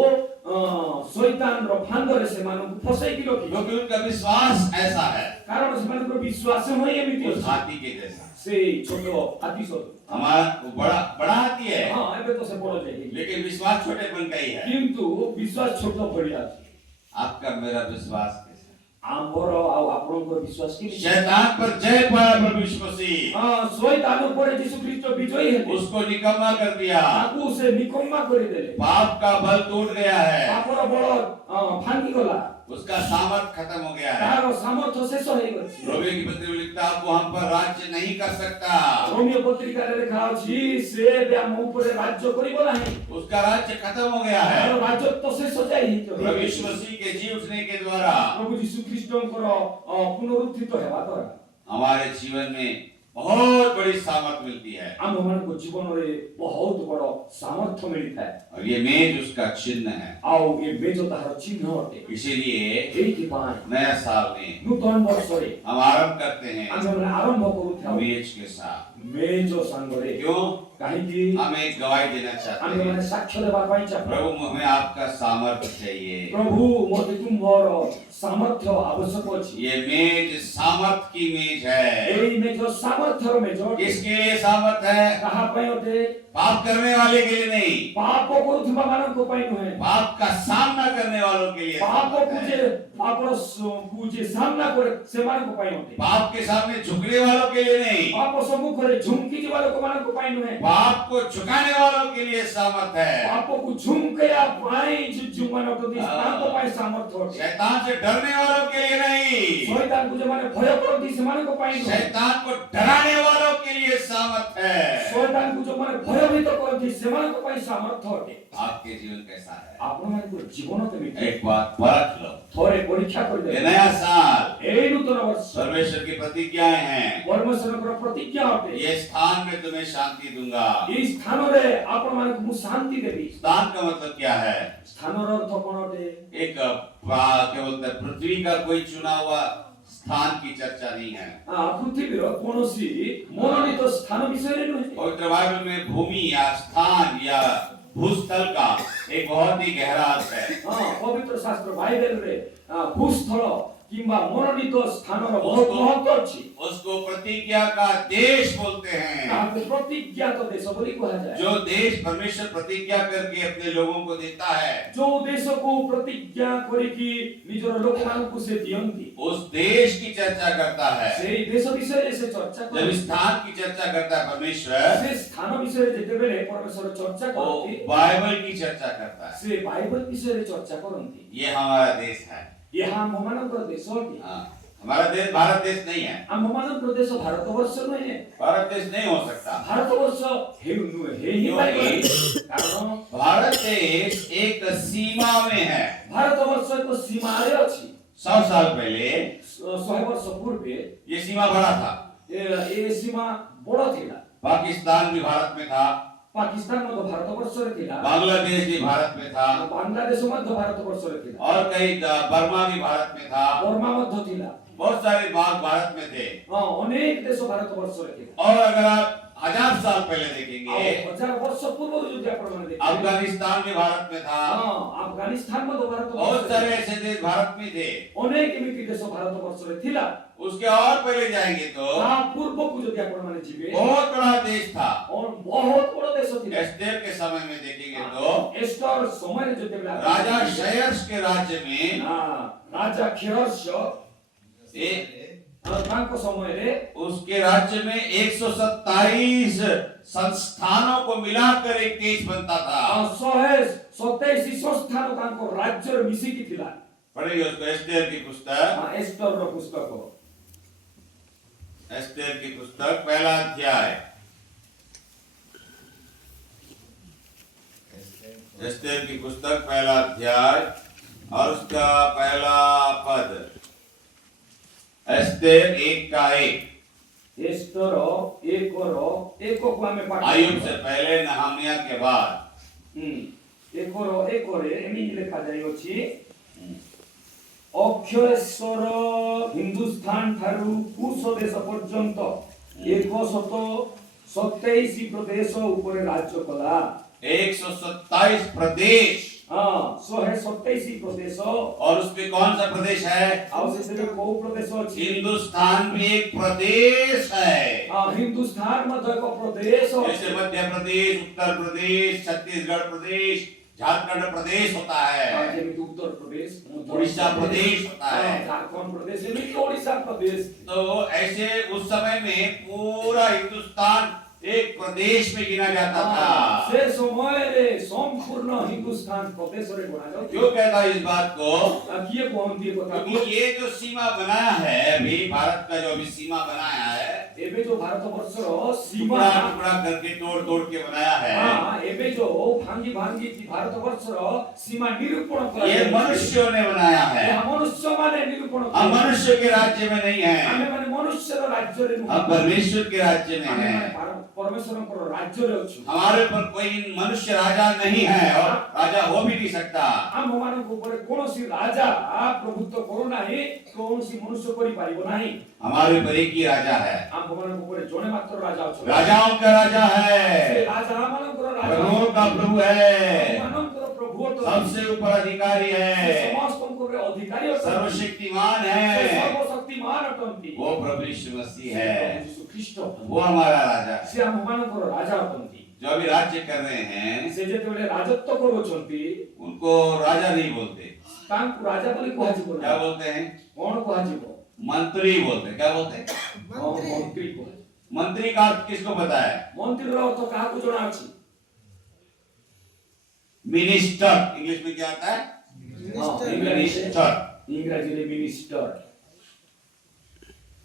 ଶୈତାନର ଫାନ୍ଦରେ ସେମାନଙ୍କୁ ଫସେଇକି ରଖିଛି। क्योंकि उनका विश्वास ऐसा है, କାରଣ ସେମାନଙ୍କର ବିଶ୍ୱାସ ହିଁ ଏମିତି उस ଅଛି। हाथी के जैसा। ସେଇ ଛୋଟ ହାତୀ ସବୁ हमारा वो बड़ा हाथी है, ହଁ ଏବେ ତ ସେ ବଡ଼ ଯାଇକି लेकिन विश्वास छोटेपन का ही है। କିନ୍ତୁ ବିଶ୍ୱାସ ଛୋଟ ଭଳିଆ ଅଛି। आपका मेरा विश्वास कैसा? ଆମର ଆଉ ଆପଣଙ୍କର ବିଶ୍ୱାସ କେମିତି? शैतान पर जय पाया प्रभु यीशु मसीह, ଶୈତାନ ଉପରେ ଯୀଶୁ ଖ୍ରୀଷ୍ଟ ବିଜୟୀ ହେଲେ उसको निकम्मा कर दिया। ତାକୁ ସେ ନିକମ୍ମା କରିଦେଲେ। पाप का बल टूट गया है, ପାପର ବଳ ଭାଙ୍ଗିଗଲା। उसका सामर्थ खत्म हो गया है। ତାର ସାମର୍ଥ୍ୟ ଶେଷ ହେଇଗଲା। रोमियो की पत्री में लिखता है, वो हम पर राज्य नहीं कर सकता। ରୋମିଓ ପତ୍ରିକାରେ ଲେଖା ଅଛି ସେ ଏବେ ଆମ ଉପରେ ରାଜ୍ୟ କରିବ ନାହିଁ। उसका राज्य खत्म हो गया है ତାର ରାଜତ୍ୱ ଶେଷ प्रभु यीशु मसीह के जी उठने के द्वारा। ପ୍ରଭୁ ଯୀଶୁ ଖ୍ରୀଷ୍ଟଙ୍କର ପୁନରୁତ୍ଥିତ ହେବା ଦ୍ୱାରା हमारे जीवन में बहुत बड़ी सामर्थ मिलती है, ଆମମାନଙ୍କ ଜୀବନରେ ବହୁତ ବଡ଼ ସାମର୍ଥ୍ୟ ମିଳିଥାଏ। और ये मेज उसका चिन्ह है। ଆଉ ଏ ମେଜ ତାହାର ଚିହ୍ନ ଅଟେ। इसीलिए ଏଇଥିପାଇଁ नया साल में ନୂତନ ବର୍ଷରେ हम आरंभ करते हैं ଆମେମାନେ ଆରମ୍ଭ କରୁଥାଉ मेज के साथ। ମେଜ ସାଙ୍ଗରେ। क्यों? କାହିଁକି हम एक गवाही देना चाहते हैं, ଆମେମାନେ ସାକ୍ଷ୍ୟ ଦେବା ପାଇଁ ଚାହୁଁ। प्रभु हमें आपका सामर्थ्य चाहिए। ପ୍ରଭୁ ମୋତେ ତୁମର ସାମର୍ଥ୍ୟ ଆବଶ୍ୟକ ଅଛି। ये मेज सामर्थ की मेज है। ଏଇ ମେଜ ସାମର୍ଥ୍ୟର ମେଜ ଅଟେ। किसके लिए सामर्थ है? କାହା ପାଇଁ ଅଟେ? पाप करने वाले के लिए नहीं, ପାପ କରୁଥିବା ମାନଙ୍କ ପାଇଁ ନୁହେଁ। पाप का सामना करने वालों के लिए सामर्थ ପାପକୁ है। ଯେ ସାମ୍ନା କରେ ସେମାନଙ୍କ ପାଇଁ ଅଟେ। पाप के सामने झुकने वालों के लिए नहीं, ପାପ ସମ୍ମୁଖରେ ଝୁଙ୍କି ଯିବା ଲୋକମାନଙ୍କ ପାଇଁ ନୁହେଁ। पाप को झुकाने वालों के लिए सामर्थ है। ପାପକୁ ଝୁଙ୍କେଇବା ପାଇଁ ଯେଉଁମାନେ ଅଟନ୍ତି ତାଙ୍କ ପାଇଁ ସାମର୍ଥ୍ୟ ଅଟେ। शैतान से डरने वालों के लिए नहीं, ଶୈତାନକୁ ଯେଉଁମାନେ ଭୟ କରନ୍ତି ସେମାନଙ୍କ ପାଇଁ ନୁହେଁ। शैतान को डराने वालों के लिए सामर्थ है। ଶୈତାନକୁ ଯେଉଁମାନେ ଭୟଭୀତ କରନ୍ତି ସେମାନଙ୍କ ପାଇଁ ସାମର୍ଥ୍ୟ ଅଟେ। आपके जीवन कैसा है? ଆପଣମାନଙ୍କର ଜୀବନ କେମିତି? एक बात परख लो। ଥରେ ପରୀକ୍ଷା ये କରିଦେବେ। नया साल ଏଇ ନୂତନ ବର୍ଷ परमेश्वर की प्रतिज्ञाएं हैं। ପରମେଶ୍ୱରଙ୍କର ପ୍ରତିଜ୍ଞା ଅଟେ। ये स्थान में तुम्हें शांति दूंगा। ଏଇ ସ୍ଥାନରେ ଆପଣମାନଙ୍କୁ ମୁଁ ଶାନ୍ତି ଦେବି। स्थान का मतलब क्या है? ସ୍ଥାନର ଅର୍ଥ କ'ଣ ଅଟେ? एक क्या बोलते हैं, पृथ्वी का कोई चुना हुआ स्थान की चर्चा नहीं है। ପୃଥିବୀର କୌଣସି ମନୋନୀତ ସ୍ଥାନ ବିଷୟରେ ନୁହେଁ। पवित्र बाइबल में भूमि या स्थान या भूस्थल का एक बहुत ही गहरा अर्थ है। ପବିତ୍ର ଶାସ୍ତ୍ର ବାଇବେଲରେ ଭୂସ୍ଥଳ କିମ୍ବା ମନୋନୀତ ସ୍ଥାନର ବହୁତ ମହତ୍ଵ ଅଛି। उसको प्रतिज्ञा का देश बोलते हैं। ତାହାକୁ ପ୍ରତିଜ୍ଞାତ ଦେଶ ବୋଲି କୁହାଯାଏ। जो देश परमेश्वर प्रतिज्ञा करके अपने लोगों को देता है, ଯୋଉ ଦେଶକୁ ପ୍ରତିଜ୍ଞା କରିକି ନିଜର ଲୋକମାନଙ୍କୁ ସେ ଦିଅନ୍ତି उस देश की चर्चा करता है। ସେଇ ଦେଶ ବିଷୟରେ ସେ ଚର୍ଚ୍ଚା जब କରନ୍ତି। स्थान की चर्चा करता है परमेश्वर, ସେ ସ୍ଥାନ ବିଷୟରେ ଯେତେବେଳେ ପରମେଶ୍ୱର ଚର୍ଚ୍ଚା वो କରନ୍ତି बाइबल की चर्चा करता है। ସେ ବାଇବଲ ବିଷୟରେ ଚର୍ଚ୍ଚା କରନ୍ତି। ये हमारा देश है। ଏହା ଆମମାନଙ୍କର ଦେଶ ଅଟେ। हाँ, हमारा देश भारत देश नहीं है। ଆମମାନଙ୍କର ଦେଶ ଭାରତବର୍ଷ ନୁହେଁ। भारत देश नहीं हो सकता, ଭାରତବର୍ଷ ହେଇ ହିଁ ପାରିବନି। କାରଣ भारत देश एक सीमा में है। ଭାରତବର୍ଷ ଏକ ସୀମାରେ ଅଛି। 100 साल पहले 100 ବର୍ଷ ପୂର୍ବେ ये सीमा बड़ा था। ଏ ସୀମା ବଡ଼ ଥିଲା। पाकिस्तान भी भारत में था, ପାକିସ୍ତାନ ମଧ୍ୟ ଭାରତବର୍ଷରେ ଥିଲା। बांग्लादेश भी भारत में था, ବାଂଲାଦେଶ ମଧ୍ୟ ଭାରତବର୍ଷରେ ଥିଲା। और कई बर्मा भी भारत में था। ବର୍ମା ମଧ୍ୟ ଥିଲା। बहुत सारे भाग भारत में थे। ଅନେକ ଦେଶ ଭାରତବର୍ଷରେ ଥିଲା। और अगर आप 1000 साल पहले ଆଉ देखेंगे, 1000 ବର୍ଷ ପୂର୍ବରୁ ଯଦି ଆପଣମାନେ ଦେଖିବେ अफगानिस्तान भी भारत में था। ଆଫଗାନିସ୍ତାନ ମଧ୍ୟ बहुत ଭାରତବର୍ଷରେ सारे ऐसे देश भारत में थे। ଅନେକ ଏମିତି ଦେଶ ଭାରତବର୍ଷରେ ଥିଲା। उसके और पहले जाएंगे तो ତା ପୂର୍ବକୁ ଯଦି ଆପଣମାନେ ଯିବେ बहुत बड़ा देश था। ବହୁତ ବଡ଼ ଦେଶ ଥିଲା। एस्तेर के समय में देखेंगे तो ଏଷ୍ଟର ସମୟରେ ଯେତେବେଳେ ଆପଣ राजा ଦେଖିବେ, शयर्स के राज्य में ରାଜା କ୍ଷୟର୍ଷ ତାଙ୍କ ସମୟରେ उसके राज्य में 127 संस्थानों को मिलाकर एक देश बनता था। 127 ସଂସ୍ଥାନ ତାଙ୍କ ରାଜ୍ୟରେ ମିଶିକି ଥିଲା। पढ़ेंगे उसको एस्तेर की पुस्तक, ଏଷ୍ଟରର ପୁସ୍ତକ एस्तेर की पुस्तक पहला अध्याय, एस्तेर की पुस्तक पहला अध्याय और उसका पहला पद। एस्तेर 1:1। ଏଷ୍ଟର 1:1କୁ ଆମେ ପାଠ आयुब से पहले, नहम्याह के बाद। 1:1ରେ ଏମିତି ଲେଖାଯାଇଅଛି, ଅକ୍ଷୟେଶ୍ୱର ହିନ୍ଦୁସ୍ଥାନ ଠାରୁ କୁଶ ଦେଶ ପର୍ଯ୍ୟନ୍ତ 127 ପ୍ରଦେଶ ଉପରେ ରାଜ୍ୟ କଲା। 127 प्रदेश। 127 ପ୍ରଦେଶ। और उसमें कौन सा प्रदेश है? ଆଉ ସେଥିରେ କୋଉ ପ୍ରଦେଶ ଅଛି? हिंदुस्तान भी एक प्रदेश है। ହିନ୍ଦୁସ୍ଥାନ ମଧ୍ୟ ଏକ ପ୍ରଦେଶ ଅଛି। जैसे मध्य प्रदेश, उत्तर प्रदेश, छत्तीसगढ़ प्रदेश, झारखंड प्रदेश होता है, ଯେମିତି ଉତ୍ତର ପ୍ରଦେଶ, उड़ीसा प्रदेश होता है। झारखंड प्रदेश, ଏମିତି ଓଡ଼ିଶା ପ୍ରଦେଶ। तो ऐसे उस समय में पूरा हिंदुस्तान एक प्रदेश में गिना जाता था। ସେ ସମୟରେ ସମ୍ପୂର୍ଣ୍ଣ ହିନ୍ଦୁସ୍ତାନ ପ୍ରଦେଶରେ ଗଣାଯାଉଥିଲା। क्यों कहता है इस बात को? କିଏ କହନ୍ତି ଏ କଥାକୁ? क्योंकि ये जो सीमा बनाया है अभी, भारत का जो अभी सीमा बनाया है, ଏବେ ଯୋଉ ଭାରତ ବର୍ଷର ସୀମା टुकड़ा टुकड़ा करके तोड़ तोड़ के बनाया है, ଏବେ ଯୋଉ ଭାଙ୍ଗି ଭାଙ୍ଗି ଭାରତ ବର୍ଷର ସୀମା ନିରୂପଣ ये କରାଯାଇଛି, मनुष्यों ने बनाया है। ଏହା ମନୁଷ୍ୟମାନେ ନିରୂପଣ हम କରିଛନ୍ତି। मनुष्य के राज्य में नहीं है, ଆମେମାନେ ମନୁଷ୍ୟର ରାଜ୍ୟରେ ନୁହଁ, हम परमेश्वर के राज्य में ଆମେମାନେ हैं। ପରମେଶ୍ୱରଙ୍କର ରାଜ୍ୟରେ ଅଛୁ। हमारे ऊपर कोई मनुष्य राजा नहीं है और राजा हो भी नहीं सकता। ଆମମାନଙ୍କ ଉପରେ କୌଣସି ରାଜା ପ୍ରଭୁତ୍ୱ କରୁନାହିଁ, କୌଣସି ମନୁଷ୍ୟ କରିପାରିବ ନାହିଁ। हमारे ऊपर एक ही ରାଜା है, ଆମମାନଙ୍କ ଉପରେ ଜଣେ ମାତ୍ର ରାଜା ଅଛନ୍ତି। राजाओं का राजा ସେ है, ରାଜାମାନଙ୍କର ରାଜା, प्रभुओं का प्रभु है, ମାନଙ୍କର ପ୍ରଭୁ ଅଟନ୍ତି। सबसे ऊपर अधिकारी ସେ है, ସମସ୍ତଙ୍କ ଉପରେ ଅଧିକାରୀ ଅଟନ୍ତି। सर्वशक्तिमान ସେ है। ସର୍ବଶକ୍ତିମାନ ଅଟନ୍ତି। वो ପ୍ରଭୁ यीशु मसीह ସେ है, ପ୍ରଭୁ ଯୀଶୁ ଖ୍ରୀଷ୍ଟ ଅଟନ୍ତି। वो हमारा राजा है। ସେ ଆମମାନଙ୍କର ରାଜା ଅଟନ୍ତି। जो अभी राज्य कर रहे हैं ସେ ଯେତେବେଳେ ରାଜତ୍ୱ କରୁଛନ୍ତି, उनको राजा नहीं बोलते, ତାଙ୍କୁ ରାଜା ବୋଲି କୁହାଯିବ क्या ନାହିଁ। बोलते हैं? କଣ କୁହାଯିବ? मंत्री बोलते हैं। क्या बोलते हैं? ମନ୍ତ୍ରୀ କୁହାଯିବ। मंत्री का अर्थ किसको पता है? ମନ୍ତ୍ରୀର ଅର୍ଥ କାହାକୁ ଜଣା ଅଛି? मिनिस्टर इंग्लिश में क्या आता है? मिनिस्टर। ଇଂରାଜୀରେ ମିନିଷ୍ଟର।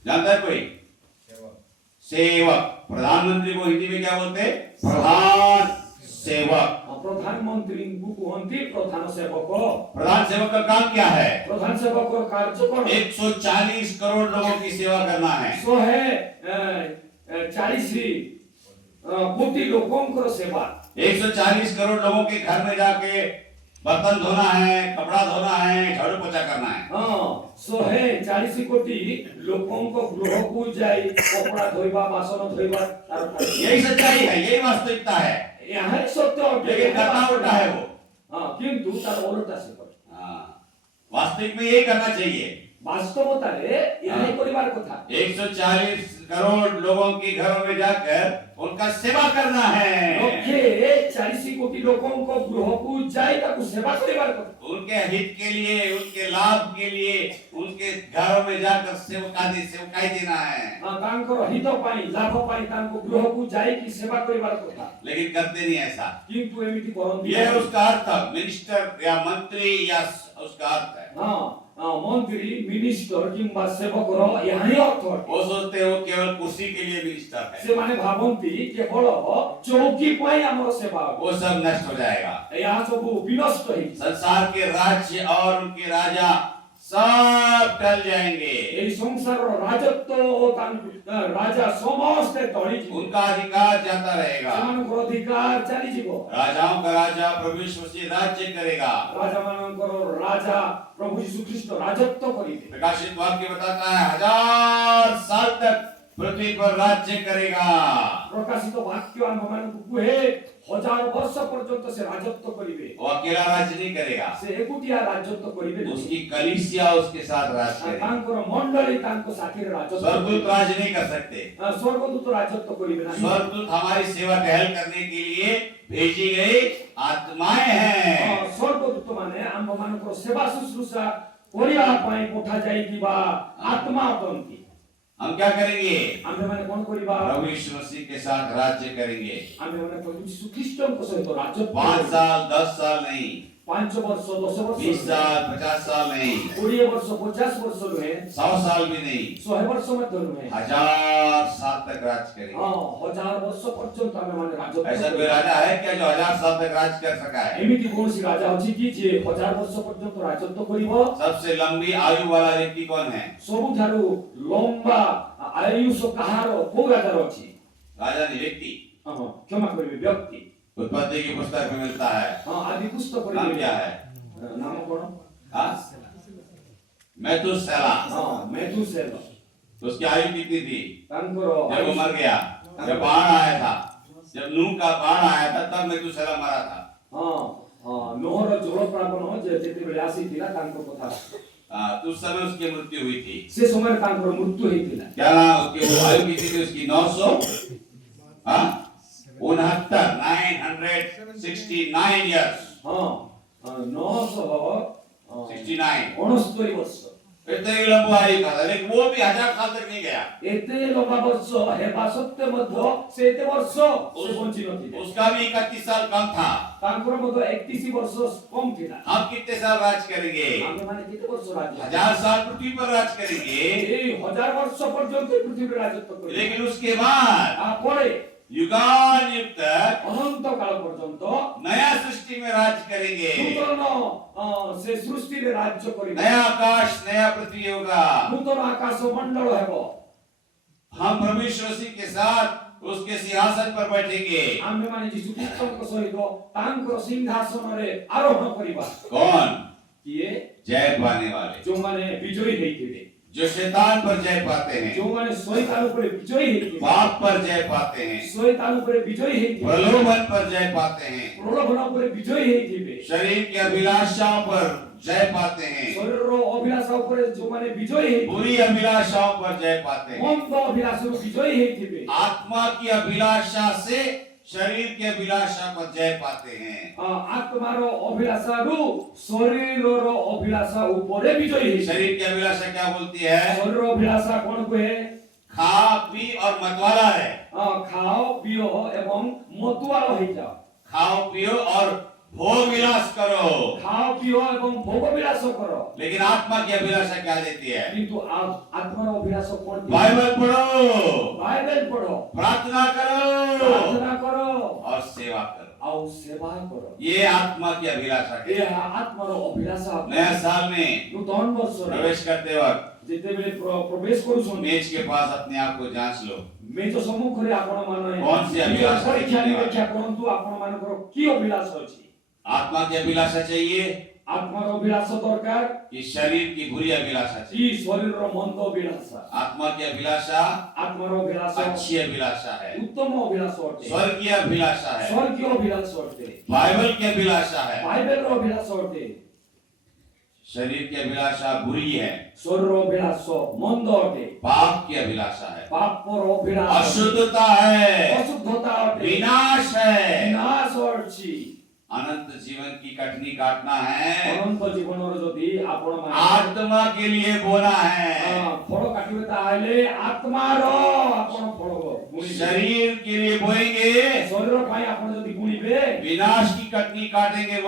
जानता है कोई? सेवक। प्रधानमंत्री को हिंदी में क्या बोलते हैं? प्रधान सेवक। ପ୍ରଧାନମନ୍ତ୍ରୀଙ୍କୁ କୁହନ୍ତି ପ୍ରଧାନ ସେବକ। प्रधान सेवक का काम क्या है? ପ୍ରଧାନ ସେବକର କାର୍ଯ୍ୟ କଣ? 140 करोड़ लोगों की सेवा करना है। 140 କୋଟି ଲୋକଙ୍କର ସେବା। 140 करोड़ लोगों के घर में जाके बर्तन धोना है, कपड़ा धोना है, झाड़ू पोछा करना है। 140 କୋଟି ଲୋକଙ୍କ ଗୃହକୁ ଯାଇ କପଡ଼ା ଧୋଇବା, ବାସନ ଧୋଇବା ତାର କାର୍ଯ୍ୟ। यही सच्चाई है, यही वास्तविकता है। ଏହା ହିଁ ସତ୍ୟ ଅଟେ। लेकिन करना उल्टा है वो। କିନ୍ତୁ ତାର ଓଲଟା ସେ କରେ। हाँ, वास्तविक में यही करना चाहिए। ବାସ୍ତବତାରେ ଏହା ହିଁ କରିବାର କଥା। 140 करोड़ लोगों के घरों में जाकर उनका सेवा करना है। 140 କୋଟି ଲୋକଙ୍କ ଗୃହକୁ ଯାଇ ତାକୁ ସେବା କରିବାର କଥା। उनके हित के लिए, उनके लाभ के लिए, उनके घरों में जाकर सेवकाई देना है। ତାଙ୍କର ହିତ ପାଇଁ, ଲାଭ ପାଇଁ ତାଙ୍କ ଗୃହକୁ ଯାଇକି ସେବା କରିବାର କଥା। लेकिन करते नहीं ऐसा। କିନ୍ତୁ ଏମିତି କରନ୍ତି ये उसका अर्थ है, मिनिस्टर या मंत्री या उसका अर्थ है। ମନ୍ତ୍ରୀ, ମିନିଷ୍ଟର କିମ୍ବା ସେବକର ଏହା ହିଁ ଅର୍ଥ ଅଟେ। वो सोचते हैं वो केवल कुर्सी के लिए मिनिस्टर है, ସେମାନେ ଭାବନ୍ତି କେବଳ ଚୌକି ପାଇଁ ଆମର ସେବା ହବ। वो सब नष्ट हो जाएगा। ଏହା ସବୁ ବିନଷ୍ଟ ହେଇଛି। संसार के राज्य और उनके राजा सब टल जाएंगे। ଏହି ସଂସାରର ରାଜତ୍ୱ ଓ ତାଙ୍କ ରାଜା ସମସ୍ତେ ଟଳିଯିବେ। उनका अधिकार जाता रहेगा। ସେମାନଙ୍କର ଅଧିକାର ଚାଲିଯିବ। राजाओं का राजा प्रभु यीशु मसीह राज्य करेगा। ରାଜାମାନଙ୍କର ରାଜା ପ୍ରଭୁ ଯୀଶୁ ଖ୍ରୀଷ୍ଟ ରାଜତ୍ୱ କରିବେ। प्रकाशित वाक्य बताता है 1000 साल तक पृथ्वी पर राज्य करेगा। प्रकाशित वाक्य आम मानकु कुहे 1000 वर्ष पर्यंत से राजत्व करिवे। वो अकेला राज्य नहीं करेगा, से एकुटिया राजत्व करिवे। उसकी कलीसिया उसके साथ राज करेगी। तांकर मंडली तांको साथी राजत्व। स्वर्गदूत राज नहीं कर सकते। स्वर्गदूत राजत्व करिवे नहीं। स्वर्गदूत हमारी सेवा टहल करने के लिए भेजी गई आत्माएं हैं। स्वर्गदूत माने आम मानकर सेवा शुश्रूषा करिया पई पठा जाईतिबा आत्मा अटंती। हम क्या करेंगे? आमे माने कोन करिबा? प्रभु यीशु मसीह के साथ राज्य करेंगे। आमे माने प्रभु यीशु ख्रिस्टन सहित राज्य 5 साल 10 साल नहीं, 5 वर्ष 10 वर्ष 20 साल 50 साल नहीं, 20 वर्ष 50 वर्ष नुहे, 100 साल भी नहीं, 100 वर्ष मध्य नुहे, 1000 साल तक राज करेंगे। 1000 वर्ष पर्यंत आमे माने राज्य। ऐसा कोई राजा है क्या जो 1000 साल तक राज कर सका है? एमिति कोनसी राजा अछि कि जे 1000 वर्ष पर्यंत राजत्व करिवो? सबसे लंबी आयु वाला व्यक्ति कौन है? सबुठारु लंबा आयुष कहार को राजा अछि? राजा नहीं, व्यक्ति। क्षमा करिवे, व्यक्ति। उत्पत्ति की पुस्तक में मिलता है। आदि पुस्तक नाम क्या है? नाम कौन? मेथुसेलह। मेथुसेलह। उसकी आयु कितनी थी जब तांकर वो मर गया? जब बाढ़ आया था, जब नूह का बाढ़ आया था तब मेथुसेलह मरा था। नोहर जलप्लावन जेते बेले आसीतिला तांको कथा। तो उस समय उसकी मृत्यु हुई थी। से समय तांकर मृत्यु हेतिला। क्या नाम उसकी? वो आयु कितनी थी उसकी? 969 years। 969 वर्ष। इतने लंबा आयु था, लेकिन वो भी 1000 साल तक नहीं गया। एते लंबा वर्ष हेबा सत्य मध्य से एते वर्ष से बंची नथिले। उसका भी 31 साल कम था। तांकर मध्य 31 वर्ष कम थिला। हम कितने साल राज करेंगे? आमे माने किते वर्ष राज्य? 1000 साल पृथ्वी पर राज करेंगे। ए 1000 वर्ष पर्यंत पृथ्वी पर राजत्व करिवे। लेकिन उसके बाद परे युगान युग तक अनंत काल पर्यंत नया सृष्टि में राज करेंगे। नूतन से सृष्टि रे राज्य करिवे। नया आकाश नया पृथ्वी होगा। नूतन आकाश मंडल हेबो। हम प्रभु यीशु मसीह के साथ उसके सिंहासन पर बैठेंगे। आमे माने यीशु ख्रिस्टन सहित तांकर सिंहासन रे आरोहण करिबा। कौन? किए? जय पाने वाले, जो माने विजयी हेतिबे, जो शैतान पर जय पाते हैं, जो माने शैतान ऊपर विजयी हेतिबे, पाप पर जय पाते हैं, शैतान ऊपर विजयी हेतिबे, प्रलोभन पर जय पाते हैं, प्रलोभन ऊपर विजयी हेतिबे, शरीर की अभिलाषाओं पर जय पाते हैं, शरीर रो अभिलाषा ऊपर जो माने विजयी हेतिबे, बुरी अभिलाषाओं पर जय पाते हैं, मंद अभिलाषा रो विजयी हेतिबे, आत्मा की अभिलाषा से शरीर के अभिलाषा पर जय पाते हैं। आत्मारो अभिलाषा रु शरीररो अभिलाषा ऊपर विजयी हेतिबे। शरीर की अभिलाषा क्या बोलती है? शरीर अभिलाषा कोन कहे? खा पी और मतवाला है। खाओ पियो एवं मतवाला हो जाओ। खाओ पियो और भोग विलास करो। खाओ पियो एवं भोग विलास करो। लेकिन आत्मा की अभिलाषा क्या देती है? किंतु आत्मा अभिलाष कौन? बाइबल पढ़ो, बाइबल पढ़ो, प्रार्थना करो, प्रार्थना करो और सेवा करो। और सेवा करो। ये आत्मा की अभिलाषा है। ये आत्मा अभिलाषा। नया साल में नूतन वर्ष प्रवेश करते वक्त जिते बेले प्रवेश करू मेज के पास अपने आप को जांच लो। मेज सम्मुख रे आपण माने कौन सी अभिलाषा? परीक्षा निरीक्षा करंतु आपण मानकर की अभिलाषा अछि? आत्मा की अभिलाषा चाहिए आत्मार अभिलाषा दरकार कि शरीर की बुरी अभिलाषा चाहिए? ई शरीर रो मंद अभिलाषा। आत्मा की अभिलाषा आत्मार अभिलाषा अच्छी अभिलाषा है, उत्तम अभिलाषा अटे, स्वर्गीय अभिलाषा है, स्वर्गीय अभिलाषा अटे, बाइबल की अभिलाषा है। बाइबल रो अभिलाषा अटे। शरीर की अभिलाषा बुरी है, शरीर रो अभिलाषा मंद अटे, पाप की अभिलाषा है, पाप रो अभिलाषा अशुद्धता है, अशुद्धता अटे, विनाश है, विनाश अछि। अनंत जीवन की कटनी काटना है, अनंत जीवन रो जदि आपण माने आत्मा के लिए बोना है। फल काटिबे ताले आत्मा रो आपण फल बुणी शरीर के लिए बोएंगे, शरीर पई आपण जदि बुणीबे विनाश की कटनी काटेंगे। की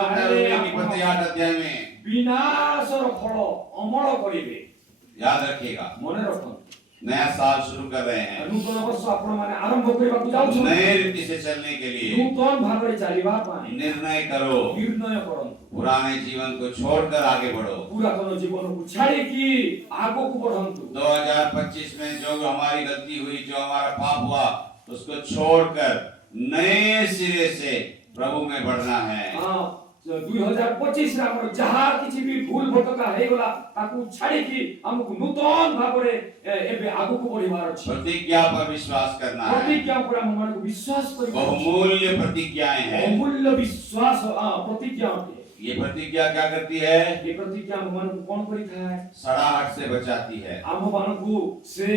8 अध्याय में विनाश रो फल अमल करिवे। याद रखिएगा, मने रखो। नया साल शुरू कर रहे हैं, नूतन वर्ष आपण माने आरंभ करिबा को जाउ छ। नए रीति से चलने के लिए नूतन भागरे चलिबा पाए निर्णय करो। निर्णय करंतु। पुराने जीवन को छोड़कर आगे बढ़ो। पुरातन जीवन को छाड़ी की आगो को बढ़ंतु। 2025 में जो हमारी गलती हुई, जो हमारा पाप हुआ, उसको छोड़कर नए सिरे से प्रभु में बढ़ना है। 2025 रे हमर जहा किछि भी भूल भटका हे गला ताकू छाड़ी कि हमकु नूतन भाबरे एबे आगु को बढ़िबार अछि। प्रतिज्ञा पर विश्वास करना है। प्रतिज्ञा पर हम मन को विश्वास करिबार अछि। बहुमूल्य प्रतिज्ञाएं हैं। बहुमूल्य विश्वास प्रतिज्ञा है। ये प्रतिज्ञा क्या करती है? ये प्रतिज्ञा हम मन को कौन करिथा है? सड़ाहट से बचाती है। हम मन को से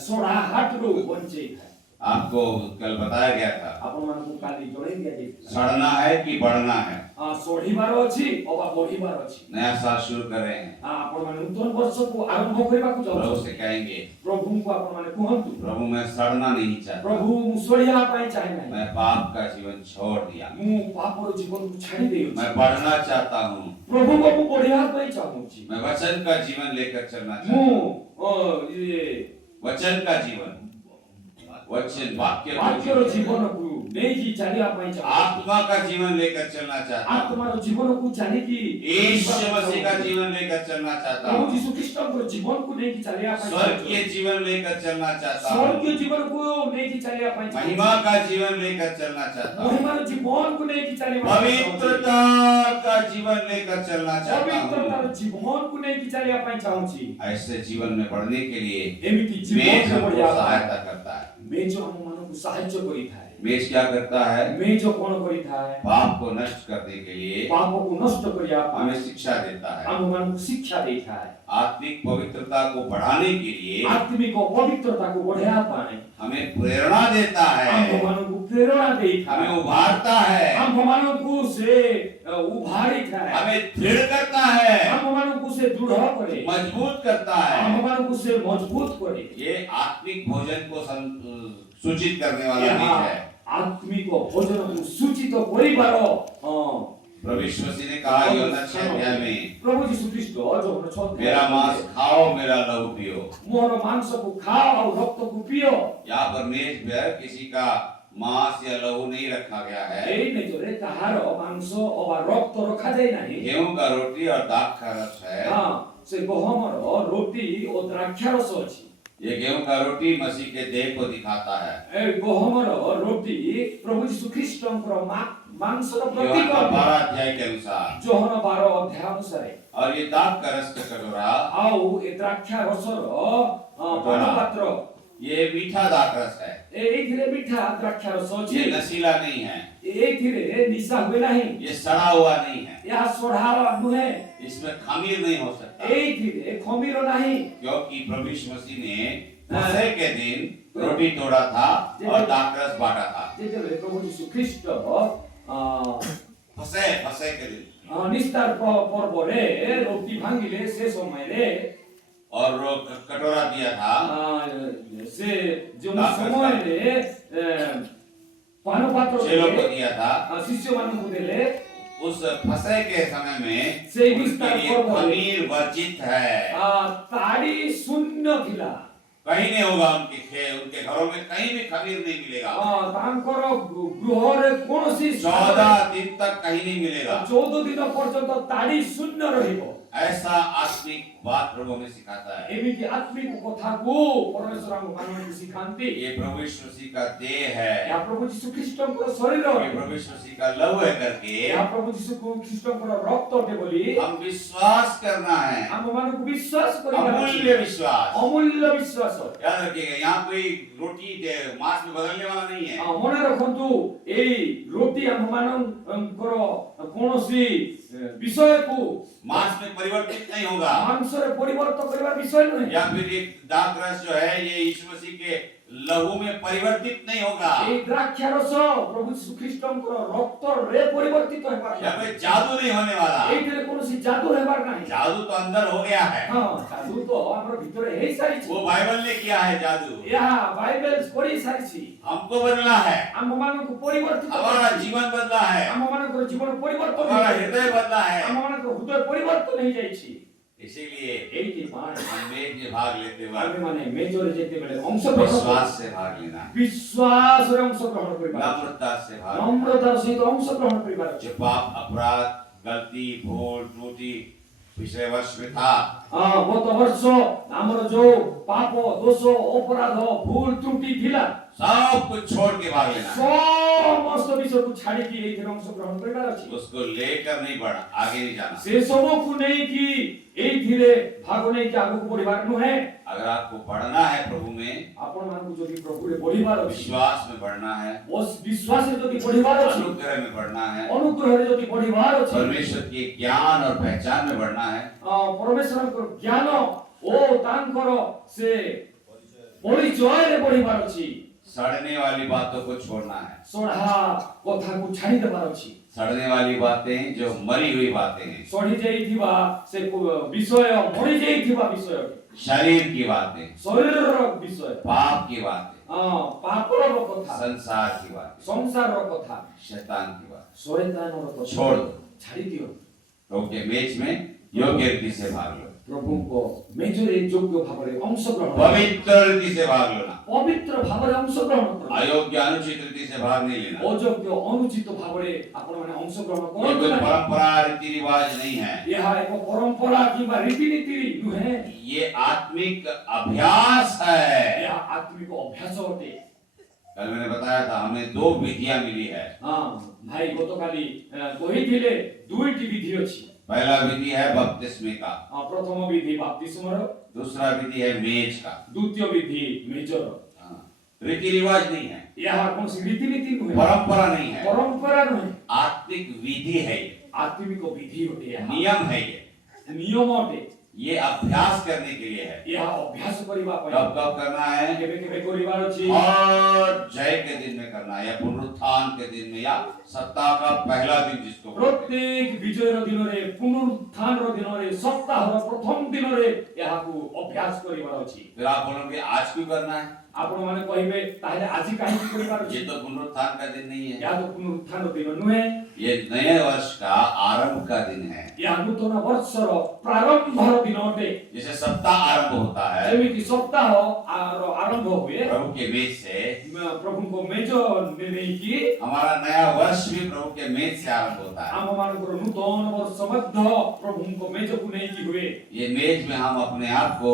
सड़ाहट रो बंचे है। आपको कल बताया गया था। अपन मन को काली जोड़े दिया जे सड़ना है कि बढ़ना है? सोढ़ीबार अछि अबा बढ़ीबार अछि। नया साल शुरू कर रहे हैं। अपन मन नूतन वर्ष को आरंभ करबा को प्रभु चाहू से कहेंगे, प्रभु को अपन मन कहंतु, प्रभु मैं सड़ना नहीं चाहता। प्रभु मुसड़िया पाई चाहे नहीं। मैं पाप का जीवन छोड़ दिया। मु पापर जीवन को छाड़ी देउ। मैं बढ़ना चाहता हूँ। प्रभु को बढ़िया पाई चाहू छी। मैं वचन का जीवन लेकर चलना चाहता मु हूँ। ये वचन का जीवन, वचन वाक्य वाक्य जीवन को नहीं की चलिया पाई चाहू। आत्मा का जीवन लेकर चलना चाहता हूँ। आत्मा रो जीवन को जाने की यीशु मसीह का जीवन लेकर चलना चाहता प्रभु हूँ। यीशु कृष्ण को जीवन को नहीं की चलिया पाई। स्वर्गीय जीवन लेकर चलना चाहता हूँ। स्वर्गीय जीवन को नहीं की चलिया पाई। महिमा का जीवन लेकर चलना चाहता हूँ। महिमा रो जीवन को नहीं की चलिया पाई। पवित्रता का जीवन लेकर चलना चाहता पवित्रता हूँ। रो जीवन को नहीं की चलिया पाई चाहू छी। ऐसे जीवन में बढ़ने के लिए एमिति जीवन मेज को हमको बढ़िया सहायता करता है। मेज हम मन को सहायता करी था। मेज क्या करता है? मेज कौन करी था? पाप को नष्ट करने के लिए पाप को नष्ट करिया हमें शिक्षा देता है। हम मन को शिक्षा देता है। आत्मिक पवित्रता को बढ़ाने के लिए आत्मिक पवित्रता को बढ़िया पाए हमें प्रेरणा देता है। हम मन को प्रेरणा देता है। हमें उभारता है। हम मन को से उभारित है। हमें दृढ़ करता है। हम मन को से दृढ़ करे, मजबूत करता हम है। मन को से मजबूत करे। ये आत्मिक भोजन को सूचित करने वाला बीज है। आत्मिक भोजन को सूचित करिबार प्रभु यीशु मसीह ने कहा यूहन्ना 6 अध्याय में, प्रभु यीशु ख्रीष्ट जो हमने 6 मेरा मांस खाओ, मेरा लहू पियो। मोर मांस को खाओ और रक्त को पियो। यहाँ पर मेज पर किसी का मांस या लहू नहीं रखा गया है। एई मेजरे कहार मांस और रक्त रखा जाय नाही। गेहूं का रोटी और दाख का रस है। हां से गहमर रोटी और द्राक्षा रस अछि। ये गेहूं का रोटी मसीह के देह को दिखाता है। ए गहमर रोटी प्रभु यीशु ख्रीष्टଙ୍କର मांसର प्रतीक यूहन्ना 12 अध्याय के अनुसार। जोहन 12 अध्याय अनुसार और ये दाख का रस का कटोरा, आउ ए द्राक्षा रसर पात्र ये मीठा दाख रस है। एथिरे मीठा द्राक्षा रस अछि। ये नशीला नहीं है। एथिरे निशा हुए नहीं। ये सड़ा हुआ नहीं है। या सोढ़ार नुहे। इसमें खमीर नहीं हो सकता। एथिरे खमीर नहीं। क्योंकि प्रभु यीशु मसीह ने फसह के दिन रोटी तोड़ा था और दाख रस बांटा था। जेतेबेले प्रभु यीशु ख्रीष्ट फसह के दिन निस्तार पर्व रे रोटी भांगिले से समय रे और कटोरा दिया था। से जो समय रे पान पात्र चेलों को दिया था। शिष्य मान को देले। उस फसह के समय में से उनके लिए खमीर वर्जित है। ताड़ी शून्य थिला। कहीं नहीं होगा उनके घरों में कहीं भी खमीर नहीं मिलेगा। तांकर गृह रे कोनोसी 14 दिन तक कहीं नहीं मिलेगा। 14 दिन पर्यंत ताड़ी शून्य रहिबो। ऐसा आत्मिक बात प्रभु में सिखाता है। एमिति आत्मिक कथा को परमेश्वर हमको मानने की सिखांती। ये प्रभु यीशु मसीह का देह है। या प्रभु यीशु ख्रीष्टଙ୍କର शरीर ये प्रभु यीशु मसीह का लहू है करके या प्रभु यीशु ख्रीष्टଙ୍କର रक्त अटे बोली हम विश्वास करना है। हम मानको विश्वास करिबा अमूल्य विश्वास। अमूल्य विश्वास। याद रखिएगा, यहाँ कोई रोटी मांस में बदलने वाला नहीं है। मने रखंतु एई रोटी हम मानकर कोनोसी विषय को मांस में परिवर्तित नहीं होगा। मांस रे परिवर्तन करबा विषय नहीं। या फिर एक दाख रस जो है ये यीशु मसीह के लहू में परिवर्तित नहीं होगा। ए द्राक्षा रस प्रभु यीशु ख्रीष्टଙ୍କର रक्त रे परिवर्तित हेबा। या फिर जादू नहीं होने वाला। एइले कोनोसी जादू हेबार नाही। जादू तो अंदर हो गया है। हां जादू तो हमर भितरे हेई सारी छी। वो बाइबल ने किया है जादू। या बाइबल करी सारी छी। हमको बदला है। हम मानको परिवर्तित हमारा जीवन बदला है। हम मानको जीवन परिवर्तन हमारा हृदय बदला है। हम मानको हृदय परिवर्तन हो जाय छी। इसीलिए एइके मान हम मेज में भाग लेते वक्त आमे माने मेजोरे जेते बेले अंश विश्वास से भाग लेना, विश्वास रे अंश ग्रहण करिबा, नम्रता से भाग लेना। नम्रता सहित अंश ग्रहण करिबा। जो पाप, अपराध, गलती, भूल, त्रुटि पिछले वर्ष में था। ଗତ ବର୍ଷ ଆମର ଯୋଉ ପାପ ଦୋଷ ଅପରାଧ ଭୁଲ ତ୍ରୁଟି ଥିଲା सब कुछ छोड़ के भाग लेना है। ସମସ୍ତ ବିଷୟକୁ ଛାଡ଼ିକି ଏଇଥିରେ ଅଂଶଗ୍ରହଣ କରିବାର ଅଛି। उसको लेकर नहीं बढ़ना, आगे नहीं जाना। ସେ ସବୁକୁ ନେଇକି ଏଇଥିରେ ଭାଗ ନେଇକି ଆଗକୁ ବଢିବାର ନୁହେଁ। अगर आपको बढ़ना है प्रभु में, ଆପଣମାନଙ୍କୁ ଯଦି ପ୍ରଭୁରେ ବଢିବାର ଅଛି, विश्वास में बढ़ना है, ବିଶ୍ୱାସରେ ଯଦି ବଢିବାର ଅଛି, अनुग्रह में बढ़ना है, ଅନୁଗ୍ରହରେ ଯଦି ବଢିବାର ଅଛି, परमेश्वर के ज्ञान और पहचान में बढ़ना है, ପରମେଶ୍ୱରଙ୍କର ଜ୍ଞାନ ଓ ତାଙ୍କର ସେ ପରିଚୟରେ ବଢିବାର ଅଛି, सड़ने वाली बातों को छोड़ना है। ସଢା କଥାକୁ ଛାଡ଼ି ଦେବାର ଅଛି। सड़ने वाली बातें जो मरी हुई बातें हैं, ସଢି ଯାଇଥିବା ସେ ବିଷୟ, ମରି ଯାଇଥିବା ବିଷୟ, शरीर की बातें, ଶରୀରର ବିଷୟ, पाप की बातें, ପାପର କଥା, संसार की बातें, ସଂସାରର କଥା, शैतान की बात ଶୟତାନର କଥା छोड़ दो। ଛାଡ଼ି ଦିଅ। प्रभु के मेज में योग्य रीति से भाग लो, ପ୍ରଭୁଙ୍କ ମେଜରେ ଯୋଗ୍ୟ ଭାବରେ ଅଂଶଗ୍ରହଣ କର। पवित्र रीति से भाग लो ना, ପବିତ୍ର ଭାବରେ ଅଂଶଗ୍ରହଣ କର। अयोग्य अनुचित रीति से भाग नहीं लेना। ଅଯୋଗ୍ୟ ଅନୁଚିତ ଭାବରେ ଆପଣମାନେ ଅଂଶଗ୍ରହଣ ये କରନ୍ତୁ कोई ନାହିଁ। परंपरा रीति रिवाज नहीं है, ଏହା ଏକ ପରମ୍ପରା କିମ୍ବା ରୀତିନୀତି ନୁହେଁ। ये आत्मिक अभ्यास है। ଏହା ଆତ୍ମିକ ଅଭ୍ୟାସ ଅଟେ। कल मैंने बताया था हमें 2 विधियां मिली है। ଭାଇ ଗତକାଲି କହିଥିଲେ ଦୁଇଟି ବିଧି ଅଛି। पहला विधि है बपतिस्मे का, ପ୍ରଥମ ବିଧି ବାପ୍ତିସ୍ମର, दूसरा विधि है मेज का। ଦ୍ୱିତୀୟ ବିଧି ମେଜର। रीति रिवाज नहीं है, ଏହା କୌଣସି ରୀତିନୀତି ନୁହେଁ, परंपरा नहीं है, ପରମ୍ପରା ନୁହେଁ, आत्मिक विधि है ये, ଆତ୍ମିକ ବିଧି ଅଟେ। ଏହା नियम है ये ନିୟମ ଅଟେ। ये अभ्यास करने के लिए है। ଏହା ଅଭ୍ୟାସ କରିବା ପାଇଁ कब कब करना है? କେବେ କେବେ କରିବାର ଅଛି। और जय के दिन में करना है, या पुनरुत्थान के दिन में, या सप्ताह का पहला दिन जिसको बोलते हैं। ପ୍ରତ୍ୟେକ ବିଜୟର ଦିନରେ, ପୁନରୁତ୍ଥାନର ଦିନରେ, ସପ୍ତାହର ପ୍ରଥମ ଦିନରେ ଏହାକୁ ଅଭ୍ୟାସ କରିବାର ଅଛି। फिर आप बोलोगे आज क्यों करना है? ଆପଣମାନେ କହିବେ ତାହେଲେ ଆଜି କାହିଁକି କରିବାର ଅଛି? ये तो पुनरुत्थान का दिन नहीं है, ଏହା ତ ପୁନରୁତ୍ଥାନର ଦିନ ନୁହେଁ, ये नए वर्ष का आरंभ का दिन है। ଏହା ନୂତନ ବର୍ଷର ପ୍ରାରମ୍ଭର ଦିନ ଅଟେ। जैसे सप्ताह आरंभ होता है ଯେମିତି ସପ୍ତାହ ଆରମ୍ଭ ହୁଏ प्रभु के मेज से, ପ୍ରଭୁଙ୍କ ମେଜ ନେଇକି हमारा नया वर्ष भी प्रभु के मेज से आरंभ होता है। ଆମମାନଙ୍କର ନୂତନ ବର୍ଷ ମଧ୍ୟ ପ୍ରଭୁଙ୍କ ମେଜକୁ ନେଇକି ହୁଏ। ये मेज में हम अपने आप को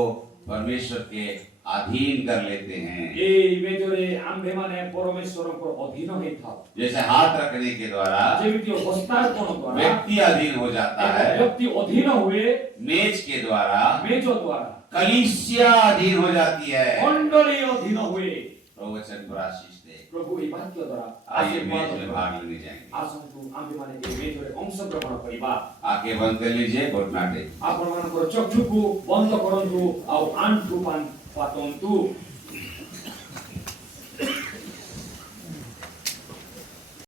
परमेश्वर के अधीन कर लेते हैं। ଏଇ ମେଜରେ ଆମ୍ଭେମାନେ ପରମେଶ୍ୱରଙ୍କ ଅଧୀନ ହେଇଥାଉ। जैसे हाथ रखने के द्वारा ଯେମିତି ହସ୍ତାର୍ପଣ ଦ୍ୱାରା व्यक्ति अधीन हो जाता ଏକ है, ବ୍ୟକ୍ତି ଅଧୀନ ହୁଏ, मेज के द्वारा ମେଜ ଦ୍ୱାରା कलीसिया अधीन हो जाती है। ମଣ୍ଡଳୀ ଅଧୀନ हुए। प्रभु वचन को आशीष दे। ପ୍ରଭୁ ଏହି ବାକ୍ୟ ଦ୍ୱାରା आइए मेज ଆଶୀର୍ବାଦ में भाग लेने जाएंगे। ଆସନ୍ତୁ ଆମ୍ଭେମାନେ ଏହି ମେଜରେ ଅଂଶଗ୍ରହଣ କରିବା। आंखें बंद कर लीजिए, घुटना टेक। ଆପଣମାନଙ୍କର ଚକ୍ଷୁକୁ ବନ୍ଦ କରନ୍ତୁ ଆଉ ଆଣ୍ଠୁ ପାତନ୍ତୁ।